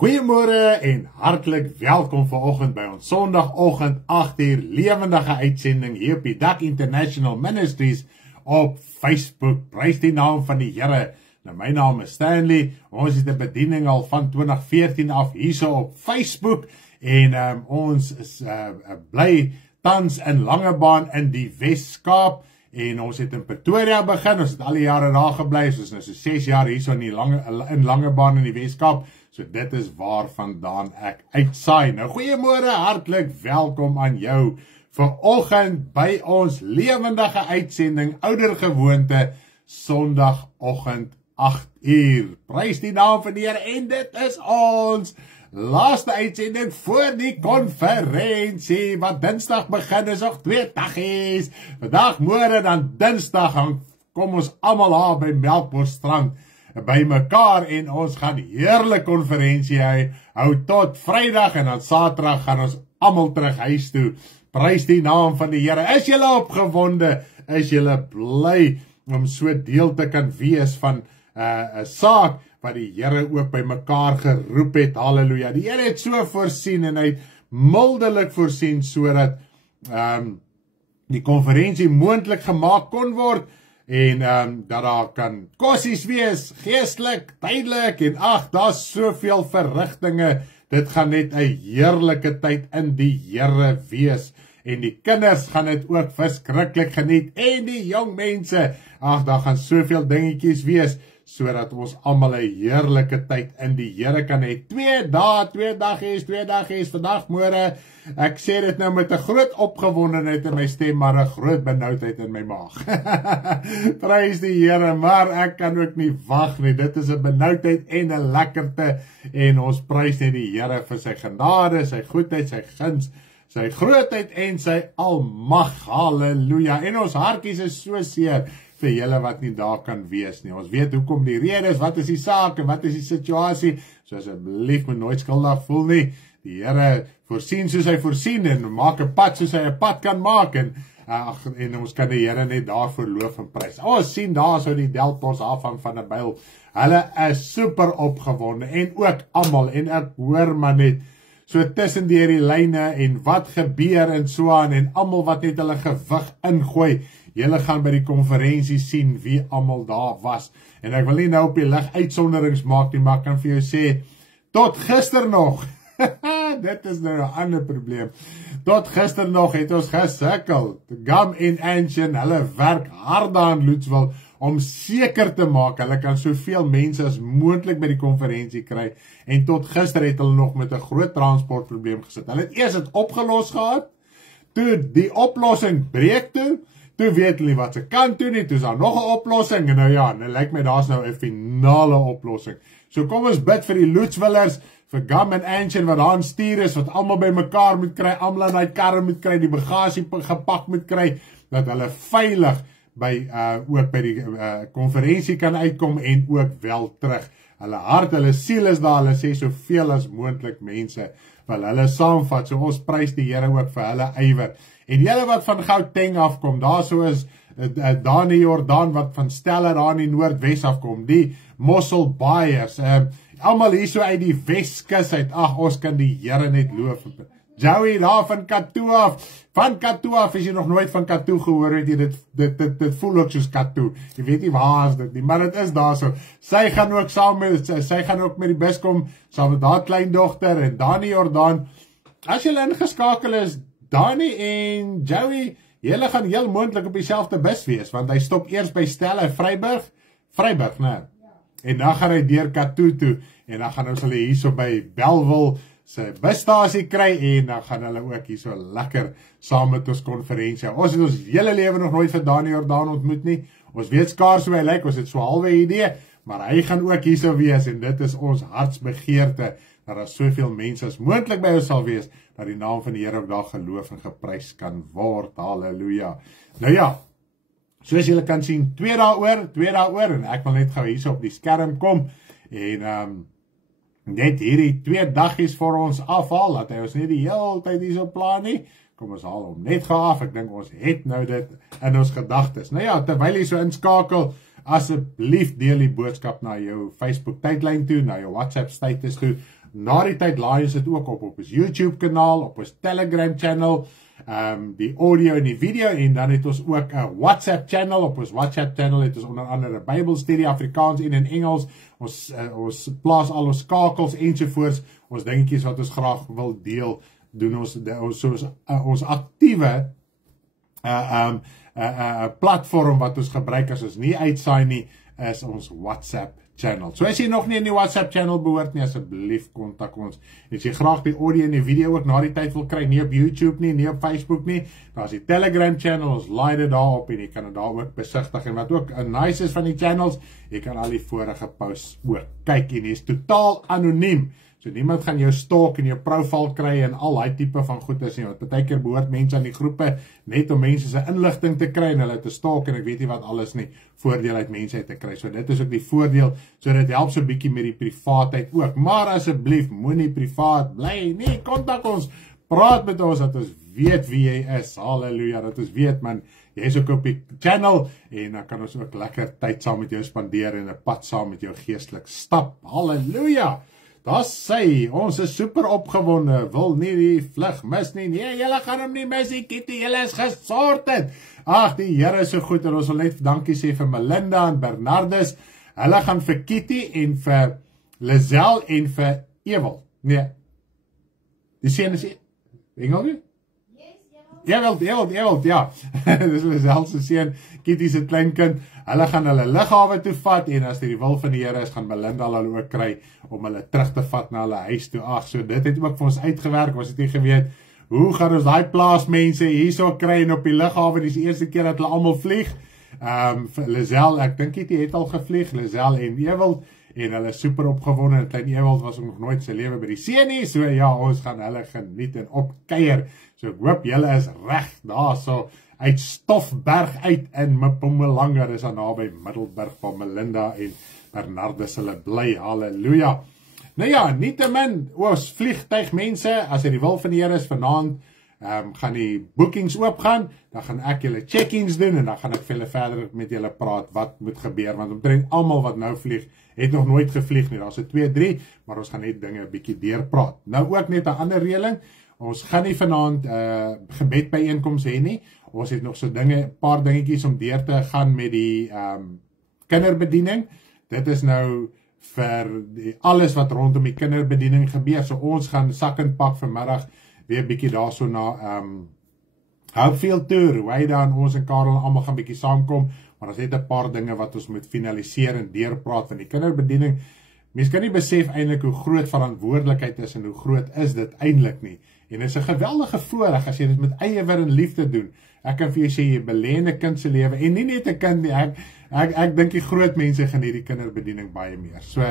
Goeiemôre en hartlik welkom vanoggend by ons Sondagoggend 8uur lewendige uitsending hier op die Dak International Ministries op Facebook. Prys die naam van die Here. Nou my naam is Stanley. Ons het 'n bediening al van 2014 af hierso op Facebook en ons is bly tans in Langebaan in die Wes-Kaap. En ons het in Pretoria begin, ons het al die jare daar gebly, ons is nou so 6 jaar hierso in Langebaan in die Wes-Kaap, so dit is waar vandaan ek uitsaai. Nou goeiemôre, hartlik welkom aan jou vanoggend by ons lewendige uitsending, oudergewoonte, Sondagoggend 8uur. Prys die naam van die Here en dit is ons laaste uitsending voor die konferensie, wat Dinsdag begin is, nog 2 dagies. Vandag, môre, dan Dinsdag, dan kom ons almal daar by Melkbosstrand by mekaar en ons gaan heerlik konferensie hou tot Vrydag en dan Saterdag gaan ons almal terug huis toe. Prys die naam van die Here. Is julle opgewonde? Is julle bly om so deel te kan wees van 'n saak wat die Here ook by mekaar geroep het? Halleluja. Die Here het so voorsien en hy het mildelik voorsien sodat die konferensie moontlik gemaak kon word en dat daar kan kossies wees, geestelik, tydelik en daar's soveel verrigtinge. Dit gaan net 'n heerlike tyd in die Here wees. En die kinders gaan dit ook verskriklik geniet en die jong mense. Daar gaan soveel dingetjies wees sodat ons almal 'n heerlike tyd in die Here kan hê. 2 dagies, vandag, môre. Ek sê dit nou met 'n groot opgewondenheid in my stem, maar 'n groot benoudheid in my maag. Prys die Here, maar ek kan ook nie wag nie. Dit is 'n benoudheid en 'n lekkerte en ons prys net die Here vir sy genade, sy goedheid, sy guns, sy grootheid en sy almag. Halleluja. En ons hartjies is so seer vir julle wat nie daar kan wees nie. Ons weet hoekom die rede is, wat is die saak en wat is die situasie. So asseblief moet nooit skuldig voel nie. Die Here voorsien soos hy voorsien en maak 'n pad soos hy 'n pad kan maak en ons kan die Here net daarvoor loof en prys. Ons sien daar so die Delpos af van 'n byl. Hulle is super opgewonde en ook almal en ek hoor maar net so tussen die lyne en wat gebeur en so aan en almal wat net hulle gewig ingooi. Julle gaan by die konferensie sien wie almal daar was. En ek wil nie nou op die lig uitsonderings maak nie, maar ek kan vir jou sê, tot gister nog, dit is nou 'n ander probleem, tot gister nog het ons gesukkel. Gam en Ancient, hulle werk hard aan Loetswil om seker te maak, hulle kan soveel mense as moontlik by die konferensie kry, en tot gister het hulle nog met 'n groot transportprobleem gesit. Hulle het eers dit opgelos gehad, toe die oplossing breek toe weet hulle wat se kant toe nie, toe is daar nog 'n oplossing, en nou ja, nou lyk my daar's nou 'n finale oplossing. So kom ons bid vir die Loetswillers, vir Gam en Ancient wat daar stuur is, wat almal by mekaar moet kry, almal in daai karre moet kry, die bagasie gepak moet kry, dat hulle veilig ook by die konferensie kan uitkom en ook wel terug. Hulle hart, hulle siel is daar, hulle sê soveel as moontlik mense wil hulle saamvat, so ons prys die Here ook vir hulle ywer. En julle wat van Gauteng afkom, daar so is daar in die Jordaan wat van Stella daar in die Noordwes afkom, die Mosselbaaiers, almal hier so uit die Weskus uit, ons kan die Here net loof. Joey daar van Katoo af, as jy nog nooit van Katoo gehoor het, dit voel ook soos Katoo, jy weet nie waar is dit nie, maar dit is daar so. Sy gaan ook met die bus kom, saam met haar kleindogter, en Dani Jordaan, as julle ingeskakel is, Dani en Joey, julle gaan heel moontlik op dieselfde bus wees, want hy stop eers by Stella Vryburg, né? En dan gaan hy deur Katoo toe, en dan gaan ons hulle hierso by Bellville sy busstasie kry, en dan gaan hulle ook hierso lekker saam met ons konferensie. Ons het ons hele lewe nog nooit vir Dani Jordaan ontmoet nie, ons weet skaars hoe hy lyk, ons het so halwe idee, maar hy gaan ook hierso wees, en dit is ons hartsbegeerte, dat daar soveel mense as moontlik by ons sal wees, dat die naam van die Here ook daar geloof en geprys kan word. Halleluja. Nou ja, soos julle kan sien, 2 daaroor, en ek wil net gou hierso op die skerm kom, en net hierdie 2 dagies vir ons afhaal, dat hy ons nie die hele tyd hierso plan nie. Kom ons haal hom net gou af, ek dink ons het nou dit in ons gedagtes. Nou ja, terwyl jy so inskakel, asseblief deel die boodskap na jou Facebook tydlyn toe, na jou WhatsApp status toe, Na die tyd laai ons dit ook op ons YouTube kanaal, op ons Telegram channel, die audio en die video, en dan het ons ook 'n WhatsApp channel. Op ons WhatsApp channel het ons onder andere Bybelstudie Afrikaans en in Engels. Ons plaas al ons skakels ensovoorts, ons dingetjies wat ons graag wil deel, doen ons aktiewe platform wat ons gebruik as ons nie uitsaai nie, is ons WhatsApp channel. So as jy nog nie in die WhatsApp channel behoort nie, asseblief kontak ons. As jy graag die audio en die video ook na die tyd wil kry, nie op YouTube nie, nie op Facebook nie, dan is die Telegram channel, ons laai dit daar op en jy kan dit daar ook besigtig. En wat ook nice is van die channels, jy kan al die vorige posts ook kyk en jy is totaal anoniem. So niemand gaan jou stalk en jou profile kry en al die tipe van goeders nie, want partykeer behoort mense aan die groepe net om mense se inligting te kry en hulle te stalk en ek weet nie wat alles nie, voordeel uit mense uit te kry. So dit is ook die voordeel, so dit help so 'n bietjie met die privaatheid ook. Maar asseblief, moenie privaat bly nie, kontak ons, praat met ons, dat ons weet wie jy is, halleluja, dat ons weet man, jy is ook op die channel, en dan kan ons ook lekker tyd saam met jou spandeer en 'n pad saam met jou geestelik stap, halleluja. Daar sê, ons is super opgewonde, wil nie die vlug mis nie, nee, julle gaan hom nie mis nie, Kitty, julle is gesorted. Ag, die Here is so goed, en ons wil net dankie sê vir Melinda en Bernardus, hulle gaan vir Kitty en vir Lizelle en vir Ewald, nee, die seun is Engel nie? Ewald, ja, dis Lizelle se seun, Kitty se kleinkind, hulle gaan hulle lughawe toe vat, en as dit die wil van die Here is, gaan Melinda hulle ook kry, om hulle terug te vat na hulle huis toe. Ag, so dit het ook vir ons uitgewerk, ons het nie geweet, hoe gaan ons daai plaasmense hierso kry, en op die lughawe, dis die eerste keer dat hulle almal vlieg, Lizelle, ek dink Kitty het al gevlieg, Lizelle en Ewald, en hulle is super opgewonde, en klein Ewald was nog nooit sy lewe by die see nie, so ja, ons gaan hulle geniet en opkuier, so ek hoop julle is reg daar, so uit Stofberg uit in Mpumalanga, dis daar naby Middelburg, van Melinda en Bernardus hulle bly, halleluja. Nou ja, nietemin, ons vliegtuigmense, as dit die wil van die Here is, vanaand gaan die bookings oopgaan, dan gaan ek julle check-ins doen, en dan gaan ek vir julle verder met julle praat, wat moet gebeur, want omtrent almal wat nou vlieg, het nog nooit gevlieg nie, daar is 2-3, maar ons gaan net dinge 'n bietjie deurpraat. Nou ook net 'n ander reëling, ons gaan nie vanaand gebed byeenkoms hê nie, ons het nog so dinge, paar dingetjies om deur te gaan met die kinderbediening, dit is nou vir alles wat rondom die kinderbediening gebeur, so ons gaan sak en pak vanmiddag, weer bietjie daar so na Hopefield toe, Ruida en ons en Karel almal gaan bietjie saamkom, maar ons het 'n paar dinge wat ons moet finaliseer en deurpraat van die kinderbediening. Mens kan nie besef eintlik hoe groot verantwoordelikheid is en hoe groot is dit eintlik nie. En dit is 'n geweldige voorreg as jy dit met ywer en liefde doen. Ek kan vir jou sê, jy belê 'n kind se lewe, en nie net 'n kind nie, ek dink die groot mense geniet die kinderbediening baie meer. So,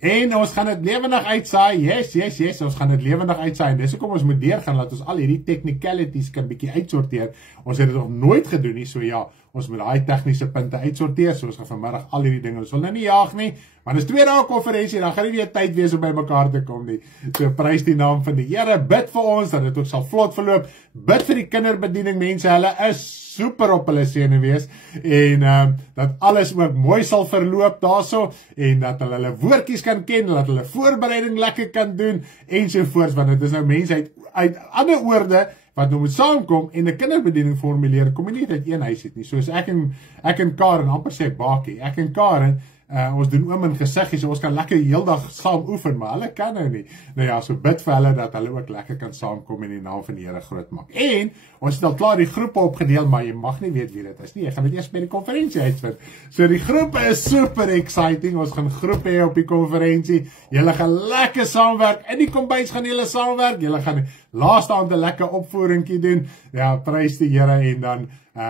en ons gaan dit lewendig uitsaai, yes, ons gaan dit lewendig uitsaai, en dis hoekom ons moet deurgaan, laat ons al hierdie technicalities kan bietjie uitsorteer, ons het dit nog nooit gedoen nie, so ja, ons moet daai tegniese punte uitsorteer, so ons gaan vanmiddag al hierdie dinge, ons wil nou nie jaag nie, want dit is 2 dae konferensie, dan gaan nie weer tyd wees om by mekaar te kom nie, so prys die naam van die Here, bid vir ons, dat dit ook sal vlot verloop, bid vir die kinderbediening mense, hulle is super op hulle senuwees, en dat alles ook mooi sal verloop daarso, en dat hulle woordjies kan ken, dat hulle voorbereiding lekker kan doen, ensovoorts, want dit is nou mense uit ander oorde, wat nou moet saamkom, en 'n kinderbediening formuleer, kom nie net uit een huis uit nie, soos ek en Karen, amper sê ek Bakie, ek en Karen, ons doen oom en gesiggie, so ons kan lekker heeldag saam oefen, maar hulle kan nou nie. Nou ja, so bid vir hulle, dat hulle ook lekker kan saamkom en die naam van die Here groot maak. En, ons het al klaar die groepe opgedeel, maar jy mag nie weet wie dit is nie, jy gaan dit eers by die konferensie uitvind. So die groepe is super exciting, ons gaan groepe hê op die konferensie, julle gaan lekker saamwerk, in die kombuis gaan julle saamwerk, julle gaan laaste aand 'n lekker opvoeringkie doen, ja, prys die Here, en dan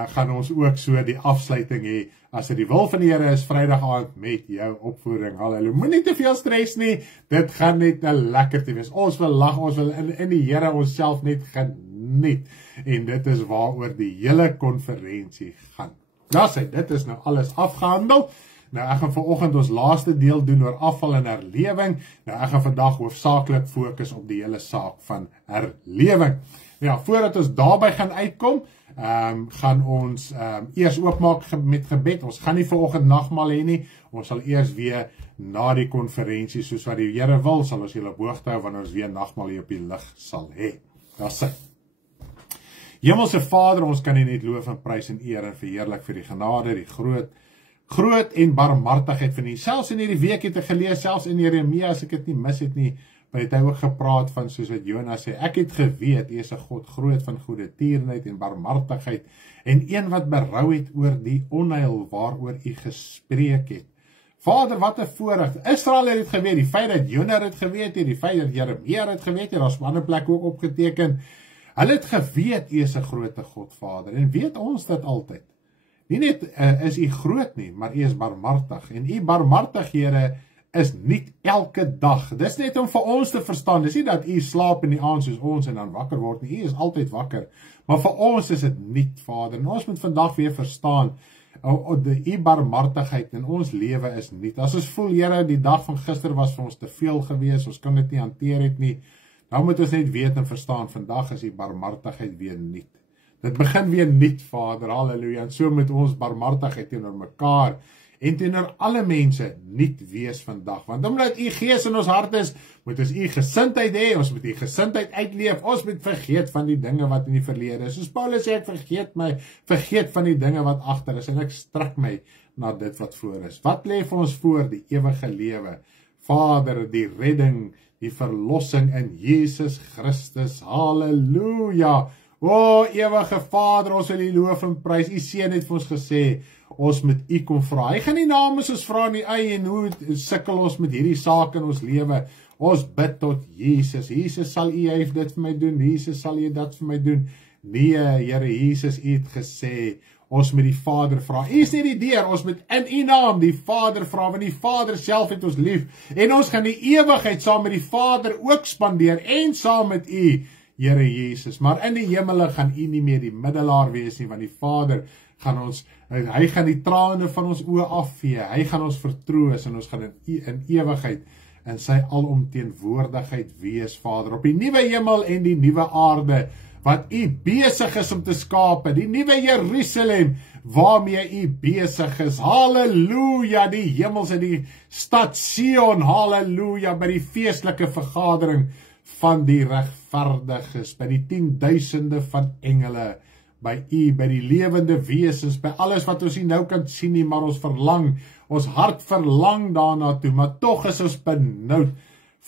gaan ons ook so die afsluiting hê, as dit die wil van die Here is, Vrydag aand met jou opvoering, halleluja, moenie te veel stres nie, dit gaan net 'n lekker te wees, ons wil lag, ons wil in die Here ons self net geniet, en dit is waaroor die hele konferensie gaan. Daar sê, dit is nou alles afgehandel. Nou ek gaan vanoggend ons laaste deel doen oor afval en herlewing. Nou ek gaan vandag hoofsaaklik fokus op die hele saak van herlewing. Ja, voordat ons daarby gaan uitkom, gaan ons eers oopmaak met gebed. Ons gaan nie vanoggend nagmaal hê nie. Ons sal eers weer na die konferensie, soos wat die Here wil, sal ons julle op hoogte hou wanneer ons weer nagmaal hier op die lig sal hê. Daar sê. Hemelse Vader, ons kan U net loof en prys en eer en verheerlik vir die genade, die groot en barmhartigheid van U. Selfs in hierdie week het ek gelees, selfs in Jeremia, as ek dit nie mis het nie, maar het hy ook gepraat van, soos wat Jonas sê, ek het geweet, U is 'n God groot van goeie tierenheid en barmhartigheid, en een wat berou het oor die onheil waaroor U gespreek het. Vader, wat 'n voorreg. Israel het dit geweet, die feit dat Jonas het geweet, die feit dat Jeremia het geweet, daar's op ander plekke ook opgeteken. Hulle het geweet, U is 'n groot God, Vader, en weet ons dit altyd. Nie net is U groot nie, maar U is barmhartig, en U barmhartighede is nie elke dag. Dis net om vir ons te verstaan, dis nie dat U slaap in die aand soos ons en dan wakker word nie, U is altyd wakker, maar vir ons is dit nie, Vader, en ons moet vandag weer verstaan, U barmhartigheid in ons lewe is nie. As ons voel, Here, die dag van gister was vir ons te veel gewees, ons kan dit nie hanteer het nie, nou moet ons net weet en verstaan, vandag is U barmhartigheid weer nie. Dit begin weer nuut, Vader, halleluja, en so moet ons barmhartigheid teenoor mekaar en teenoor alle mense nuut wees vandag, want omdat U Gees in ons hart is, moet ons U gesindheid hê, ons moet U gesindheid uitleef, ons moet vergeet van die dinge wat in die verlede is, soos Paulus sê, ek vergeet van die dinge wat agter is, en ek strek my na dit wat voor is. Wat lê vir ons voor? Die ewige lewe, Vader, die redding, die verlossing in Jesus Christus, halleluja. O, ewige Vader, ons wil U loof en prys. U Seun het vir ons gesê, ons moet U kom vra. Hy gaan nie namens ons vra nie, en hoe sukkel ons met hierdie saak in ons lewe. Ons bid tot Jesus. Jesus, sal U hy dit vir my doen? Jesus, sal U dat vir my doen? Nee, Here Jesus, U het gesê, ons moet die Vader vra. U is nie die deur, ons moet in U naam die Vader vra, want die Vader self het ons lief, en ons gaan die ewigheid saam met die Vader ook spandeer, en saam met U, Here Jesus, maar in die hemele gaan U nie meer die middelaar wees nie, want die Vader gaan ons, hy gaan die trane van ons oë afvee, hy gaan ons vertroos, en ons gaan in ewigheid in sy alomteenwoordigheid wees, Vader, op die nuwe hemel en die nuwe aarde, wat U besig is om te skape, die nuwe Jerusalem, waarmee U besig is, halleluja, die hemels en die stad Sion, halleluja, by die feestelike vergadering van die regverdiges, by die 10.000 van engele, by U, by die lewende wesens, by alles wat ons nie nou kan sien nie, maar ons verlang, ons hart verlang daarna toe, maar tog is ons benoud.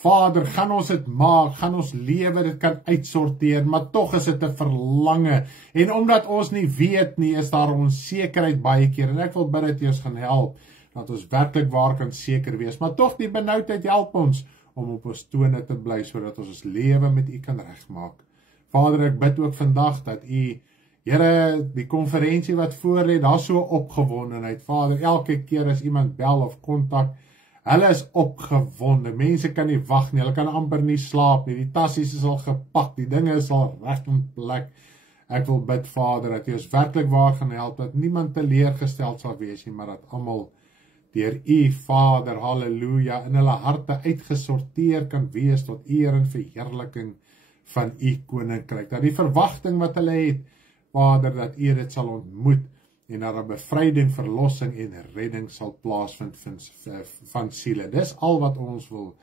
Vader, gaan ons dit maak, gaan ons lewe dit kan uitsorteer, maar tog is dit 'n verlange, en omdat ons nie weet nie, is daar onsekerheid baie keer, en ek wil bid dat U ons gaan help, dat ons werklik waar kan seker wees, maar tog die benoudheid help ons, om op ons tone te bly, sodat ons lewe met U kan regmaak. Vader, ek bid ook vandag, dat U, Here, die konferensie wat voor lê, daar so opgewondenheid, Vader, elke keer as iemand bel of kontak, hulle is opgewonde, mense kan nie wag nie, hulle kan amper nie slaap nie, die tassies is al gepak, die dinge is al reg in plek. Ek wil bid, Vader, dat U ons werklik waar gaan help, dat niemand teleurgesteld sal wees nie, maar dat almal deur U, Vader, halleluja, in hulle harte uitgesorteer kan wees tot eer en verheerliking van U koninkryk. Dat die verwagting wat hulle het, Vader, dat U dit sal ontmoet, en dat 'n bevryding, verlossing en redding sal plaasvind van siele. Dis al wat ons wil,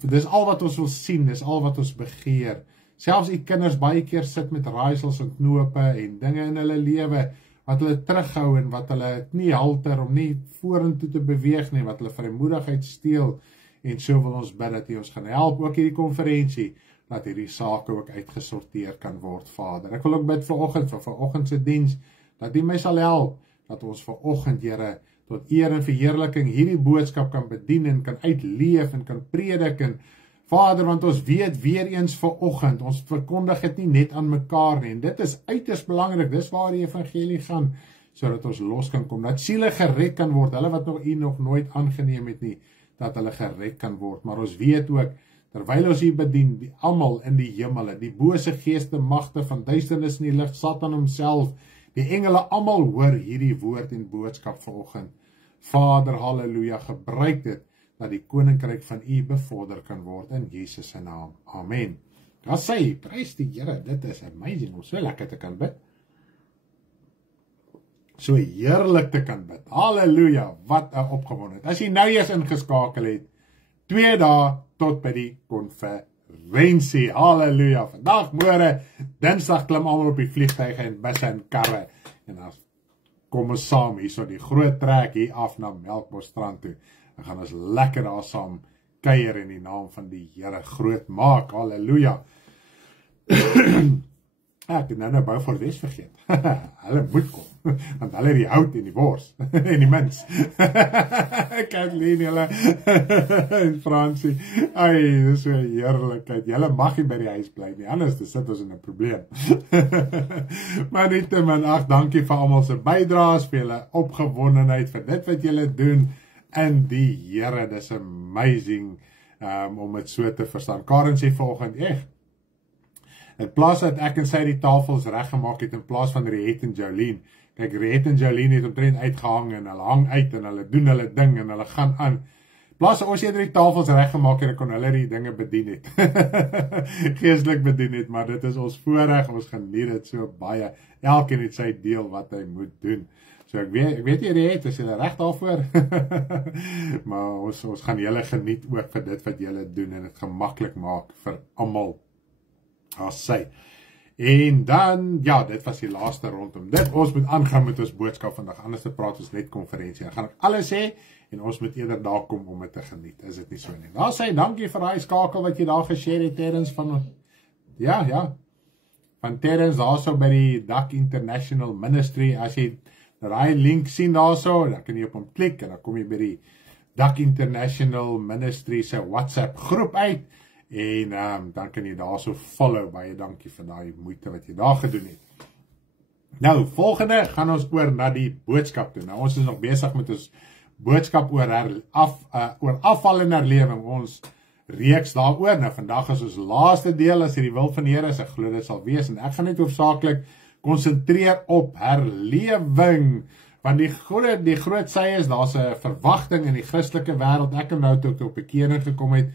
dis al wat ons wil sien, dis al wat ons begeer. Selfs U kinders baie keer sit met raaisels en knope en dinge in hulle lewe, wat hulle terughou en wat hulle nie halter om nie vorentoe te beweeg nie, wat hulle vrymoedigheid steel, en so wil ons bid dat U ons gaan help, ook hierdie konferensie, dat hierdie sake ook uitgesorteer kan word, Vader. Ek wil ook bid vir vanoggend se diens, dat U my sal help, dat ons vanoggend, Here, tot eer en verheerliking hierdie boodskap kan bedien en kan uitleef en kan predik, en Vader, want ons weet weer eens vanoggend, ons verkondig dit nie net aan mekaar nie, en dit is uiters belangrik, dis waar die evangelie gaan, sodat ons los kan kom, dat siele gered kan word, hulle wat U nog nooit aangeneem het nie, dat hulle gered kan word, maar ons weet ook, terwyl ons U bedien, almal in die hemele, die bose geeste magte van duisternis in die lig, Satan homself, die engele almal hoor hierdie woord en boodskap vanoggend. Vader, halleluja, gebruik dit, dat die koninkryk van U bevorder kan word, in Jesus se naam. Amen. Daar sê, prys die Here, dit is amazing, om so lekker te kan bid. so heerlik te kan bid. Halleluja, wat 'n opgewondenheid. As jy nou eers ingeskakel het, 2 dae tot by die konferensie. Halleluja. Vandag môre, Dinsdag klim almal op die vliegtuie en busse en karre. En dan kom ons saam hier so die groot trek hier af na Melkbosstrand toe. Dan gaan ons lekker daar saam kuier in die naam van die Here groot maak. Halleluja. Ek het nou Beaufort vergeet. Hulle moet kom. Want hulle die hout en die wors. En die mens. Kathleen, hulle en Fransie. Ai, dit is so 'n heerlikheid. Julle mag nie by die huis bly nie. Anders sit ons in 'n probleem. Maar nietemin, ag, dankie vir almal se bydraes, vir julle opgewondenheid, vir dit wat julle doen in die Here. Dis amazing om dit so te verstaan. Karen sê vanoggend, in plaas dat ek en sy die tafels reggemaak het in plaas van Riet en Jolene. Kyk, Riet en Jolene het omtrent uitgehang en hulle hang uit en hulle doen hulle ding en hulle gaan aan. In plaas ons eerder die tafels reggemaak het en kon hulle die dinge bedien het. Geestelik bedien het, maar dit is ons voorreg, ons geniet dit so baie. Elkeen het sy deel wat hy moet doen. So ek weet jy Riet, is jy reg daarvoor? Maar ons gaan julle geniet ook vir dit wat julle doen en dit gemaklik maak vir almal. As sy. En dan, ja, dit was die laaste rondom dit. Ons moet aangaan met ons boodskap vandag, anders te praat ons net konferensie. Dan gaan ek alles sê, en ons moet eerder daar kom om dit te geniet. Is dit nie so nie? Daar sê, dankie vir die skakel wat jy daar geshare het, Terrence van, van Terrence, daar so by die Dak International Ministry. As jy die link sien daar so, dan kan jy op hom klik, en dan kom jy by die Dak International Ministry se WhatsApp groep uit, en dan kan jy daar so follow, baie dankie vir die moeite wat jy daar gedoen het. Nou, volgende gaan ons oor na die boodskap toe. Nou, ons is nog besig met ons boodskap oor afval en herlewing, ons reeks daaroor. Nou, vandag is ons laaste deel, as die wil van die Here is, ek glo dit sal wees, en ek gaan net hoofsaaklik konsentreer op herlewing, want die groot sê is, daar's 'n verwagting in die Christelike wêreld. Ek nou toe ek op bekering gekom het,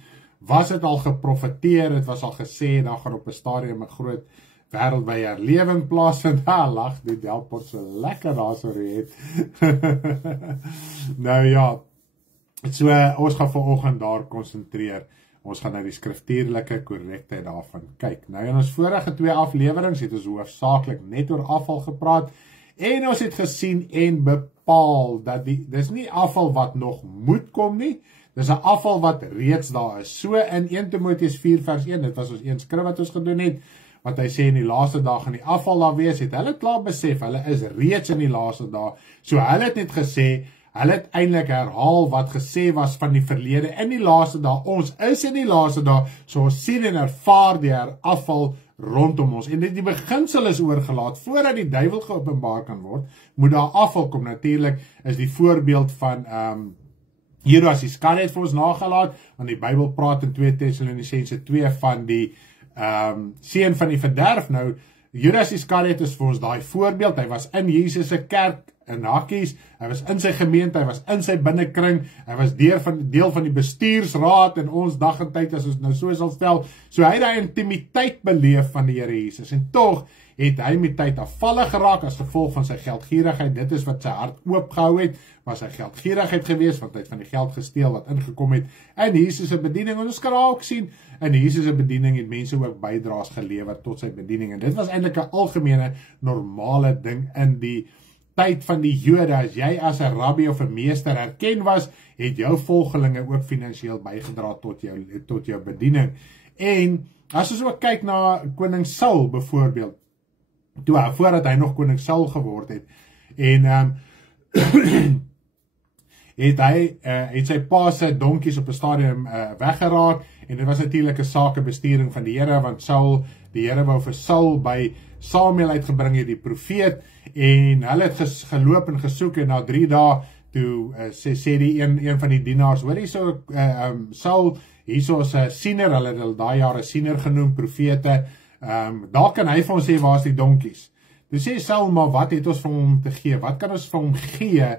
was dit al geprofeteer, het was al gesê, dan gaan op 'n stadium 'n groot wêreldwye herlewing plaasvind. Lag, die Delport so lekker daar so reed. Nou ja, so ons gaan vanoggend daar konsentreer. Ons gaan na die skriftuurlike korrektheid daarvan kyk. Nou in ons vorige 2 afleweringe het ons hoofsaaklik net oor afval gepraat, en ons het gesien en bepaal dat dis nie afval wat nog moet kom nie, dis 'n afval wat reeds daar is. So in 1 Timoteus 4 vers 1, dit was ons een skrif wat ons gedoen het, wat hy sê in die laaste dae gaan die afval daar wees, het hulle klaar besef, hulle is reeds in die laaste dae. So hulle het net gesê, hulle het eintlik herhaal wat gesê was van die verlede in die laaste dae. Ons is in die laaste dae, so ons sien en ervaar die afval rondom ons. En die beginsel is oorgelaat, voordat die duiwel geopenbaar kan word, moet daar afval kom. Natuurlik is die voorbeeld van Judas Iskariot vir ons nagelaat, want die Bybel praat in 2 Tessalonisense 2 van die seun van die verderf. Nou, Judas Iskariot is vir ons daai voorbeeld. Hy was in Jesus se kerk, in hakkies, hy was in sy gemeente, hy was in sy binnekring, hy was deel van die bestuursraad in ons dag en tyd, as ons nou so sal stel. So hy het daai intimiteit beleef van die Here Jesus, en tog het hy met tyd afvallig geraak as gevolg van sy geldgierigheid. Dit is wat sy hart oopgehou het, was sy geldgierigheid geweest, want hy het van die geld gesteel wat ingekom het in Jesus se bediening. En ons kan ook sien, in Jesus se bediening het mense ook bydraes gelewer tot sy bediening, en dit was eintlik 'n algemene, normale ding in die tyd van die Jode. As jy as 'n rabbi of 'n meester erken was, het jou volgelinge ook finansiëel bygedra tot jou bediening. En as ons ook kyk na koning Saul byvoorbeeld, voordat hy nog koning Saul geword het, en het sy pa se donkies op 'n stadium weggeraak, en dit was natuurlik 'n sakebestuuring van die Here, want die Here wou vir Saul by Samuel uitgebring het, die profeet, en hulle het geloop en gesoek, en na 3 dae, toe sê die een van die dienaars, hoor jy so, Saul, hierso is 'n siener, hulle het al daai jare siener genoem, profete, daar kan hy vir ons sê, waar is die donkies? Toe sê Saul, maar wat het ons vir hom te gee? Wat kan ons vir hom gee,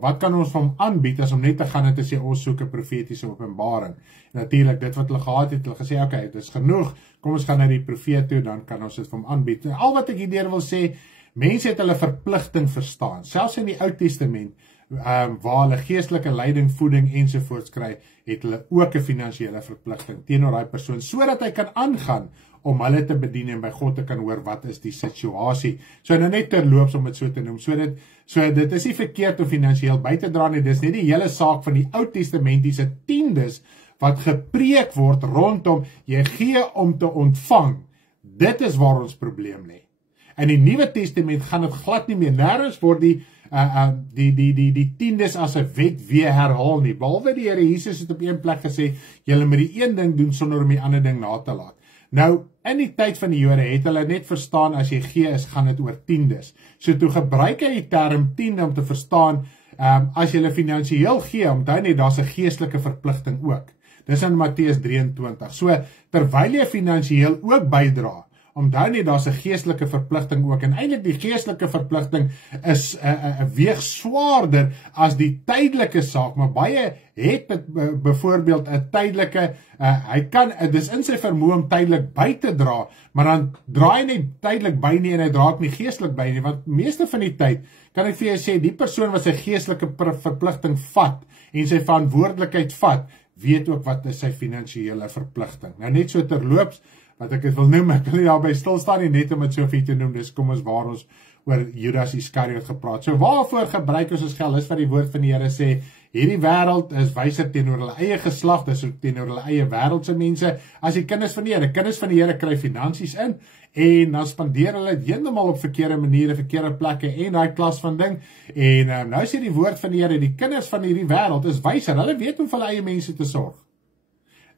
wat kan ons vir hom aanbied, as om net te gaan en te sê, ons soek 'n profetiese openbaring? Natuurlik, dit wat hulle gehad het, hulle gesê, okay, dit is genoeg, kom ons gaan na die profeet toe, dan kan ons dit vir hom aanbied. Al wat ek hierdeur wil sê, Mense het hulle verpligting verstaan. Selfs in die Ou Testament, waar hulle geestelike leiding, voeding ensovoorts kry, het hulle ook 'n finansiële verpligting teenoor daai persoon, sodat hy kan aangaan om hulle te bedien en by God te kan hoor wat is die situasie. So nou net terloops om dit so te noem. So dit is nie verkeerd om finansiëel by te dra nie. Dis net die hele saak van die Ou Testamentiese tiendes wat gepreek word rondom jy gee om te ontvang. Dit is waar ons probleem lê. In die Nuwe Testament gaan dit glad nie meer. Nêrens word die tiendes as 'n wet weer herhaal nie. Behalwe die Here Jesus het op een plek gesê, julle moet die een ding doen sonder om die ander ding na te laat. Nou, in die tyd van die Jode het hulle net verstaan as jy gee is, gaan dit oor tiendes. So toe gebruik hy die term tiende om te verstaan, as jy finansiëel gee, onthou net, daar's 'n geestelike verpligting ook. Dis in Matteus 23. So, terwyl jy finansiëel ook bydra, onthou net, daar's 'n geestelike verpligting ook. En eintlik die geestelike verpligting is weeg swaarder as die tydelike saak, maar baie het byvoorbeeld 'n tydelike, hy kan, dis in sy vermoë om tydelik by te dra, maar dan dra hy nie tydelik by nie en hy dra ook nie geestelik by nie, want meeste van die tyd kan ek vir jou sê, die persoon wat sy geestelike verpligting vat en sy verantwoordelikheid vat, weet ook wat is sy finansiële verpligting. Nou net so terloops, wat ek het wil noem, ek wil nie daarby stilstaan nie, net om het so vir te noem, dis kom ons waar ons oor Judas Iskariot gepraat. So waarvoor gebruik ons geld, is wat die woord van die Here sê, hierdie wêreld is wyser teenoor hulle eie geslag, dis teenoor hulle eie wêreldse mense, as die kinders van die Here kry finansies in, en dan spandeer hulle dit heeltemal op verkeerde maniere, verkeerde plekke, en daai klas van ding, en nou sê die woord van die Here, die kinders van hierdie wêreld is wyser, hulle weet om vir hulle eie mense te sorg.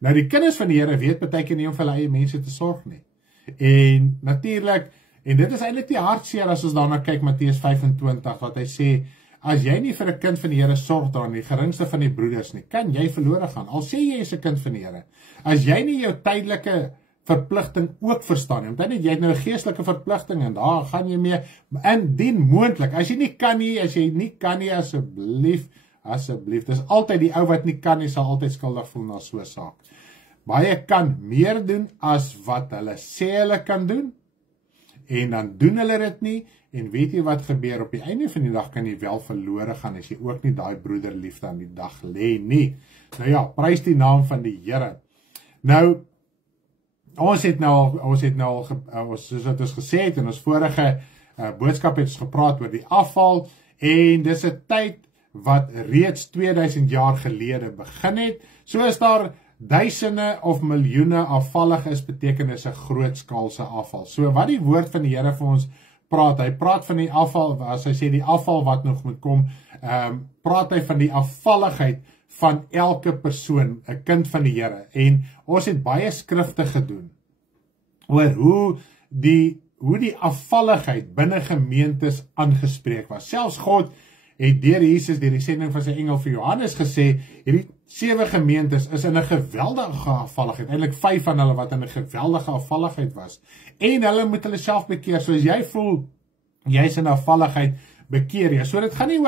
Nou die kinders van die Here weet partykeer nie om vir hulle eie mense te sorg nie. En natuurlik, en dit is eintlik die hartseer as ons daarna kyk, Matteus 25, wat hy sê, as jy nie vir 'n kind van die Here sorg dan, die geringste van die broeders nie, kan jy verlore gaan, al sê jy is 'n kind van die Here. As jy nie jou tydelike verpligting ook verstaan nie, want jy het nou 'n geestelike verpligting, en daar gaan jy mee, indien moontlik, as jy nie kan nie, asseblief, dis altyd die ou wat nie kan nie, sal altyd skuldig voel na so 'n saak. Baie kan meer doen as wat hulle sê hulle kan doen, en dan doen hulle dit nie, en weet jy wat gebeur, op die einde van die dag kan jy wel verlore gaan, as jy ook nie daai broederliefde aan die dag lê nie. Nou ja, prys die naam van die Here. Nou, ons het nou al, soos wat ons gesê het, in ons vorige boodskap het ons gepraat oor die afval, en dis 'n tyd wat reeds 2000 jaar gelede begin het, so is daar duisende of miljoene afvallig is, beteken is 'n grootskaalse afval. So wat die woord van die Here vir ons praat, hy praat van die afval, as hy sê die afval wat nog moet kom, praat hy van die afvalligheid van elke persoon, 'n kind van die Here. En ons het baie skrifte gedoen oor hoe die afvalligheid binne gemeentes aangespreek was. Selfs God het deur Jesus, deur die sending van sy engel vir Johannes gesê, hierdie 7 gemeentes is in 'n geweldige afvalligheid, eintlik 5 van hulle wat in 'n geweldige afvalligheid was, en hulle moet hulle self bekeer. So as jy voel, jy is in afvalligheid, bekeer jy. So dit gaan nie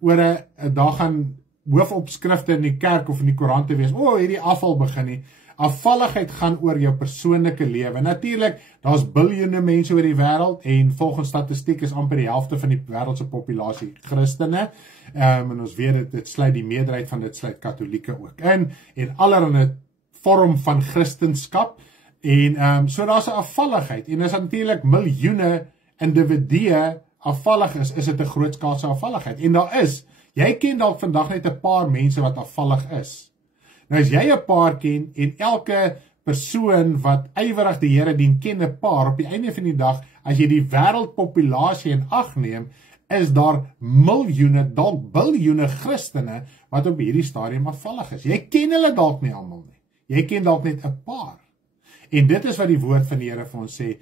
oor 'n daar gaan hoofopskrifte in die kerk of in die koerant te wees, hierdie afval begin nie. Afvalligheid gaan oor jou persoonlike lewe. Natuurlik, daar's biljoene mense oor die wêreld, en volgens statistiek is amper die helfte van die wêreldse populasie Christene, en ons weet dit sluit die meerderheid van dit sluit Katolieke ook in, en allerlei vorm van Christenskap, en so daar's 'n afvalligheid, en as natuurlik miljoene individue afvallig is dit 'n grootskaalse afvalligheid, en jy ken dalk vandag net 'n paar mense wat afvallig is. Nou as jy 'n paar ken, en elke persoon wat ywerig die Here dien, ken 'n paar, op die einde van die dag, as jy die wêreldpopulasie in ag neem, is daar miljoene, dalk biljoene Christene, wat op hierdie stadium afvallig is. Jy ken hulle dalk nie almal nie. Jy ken dalk net 'n paar. En dit is wat die woord van die Here vir ons sê,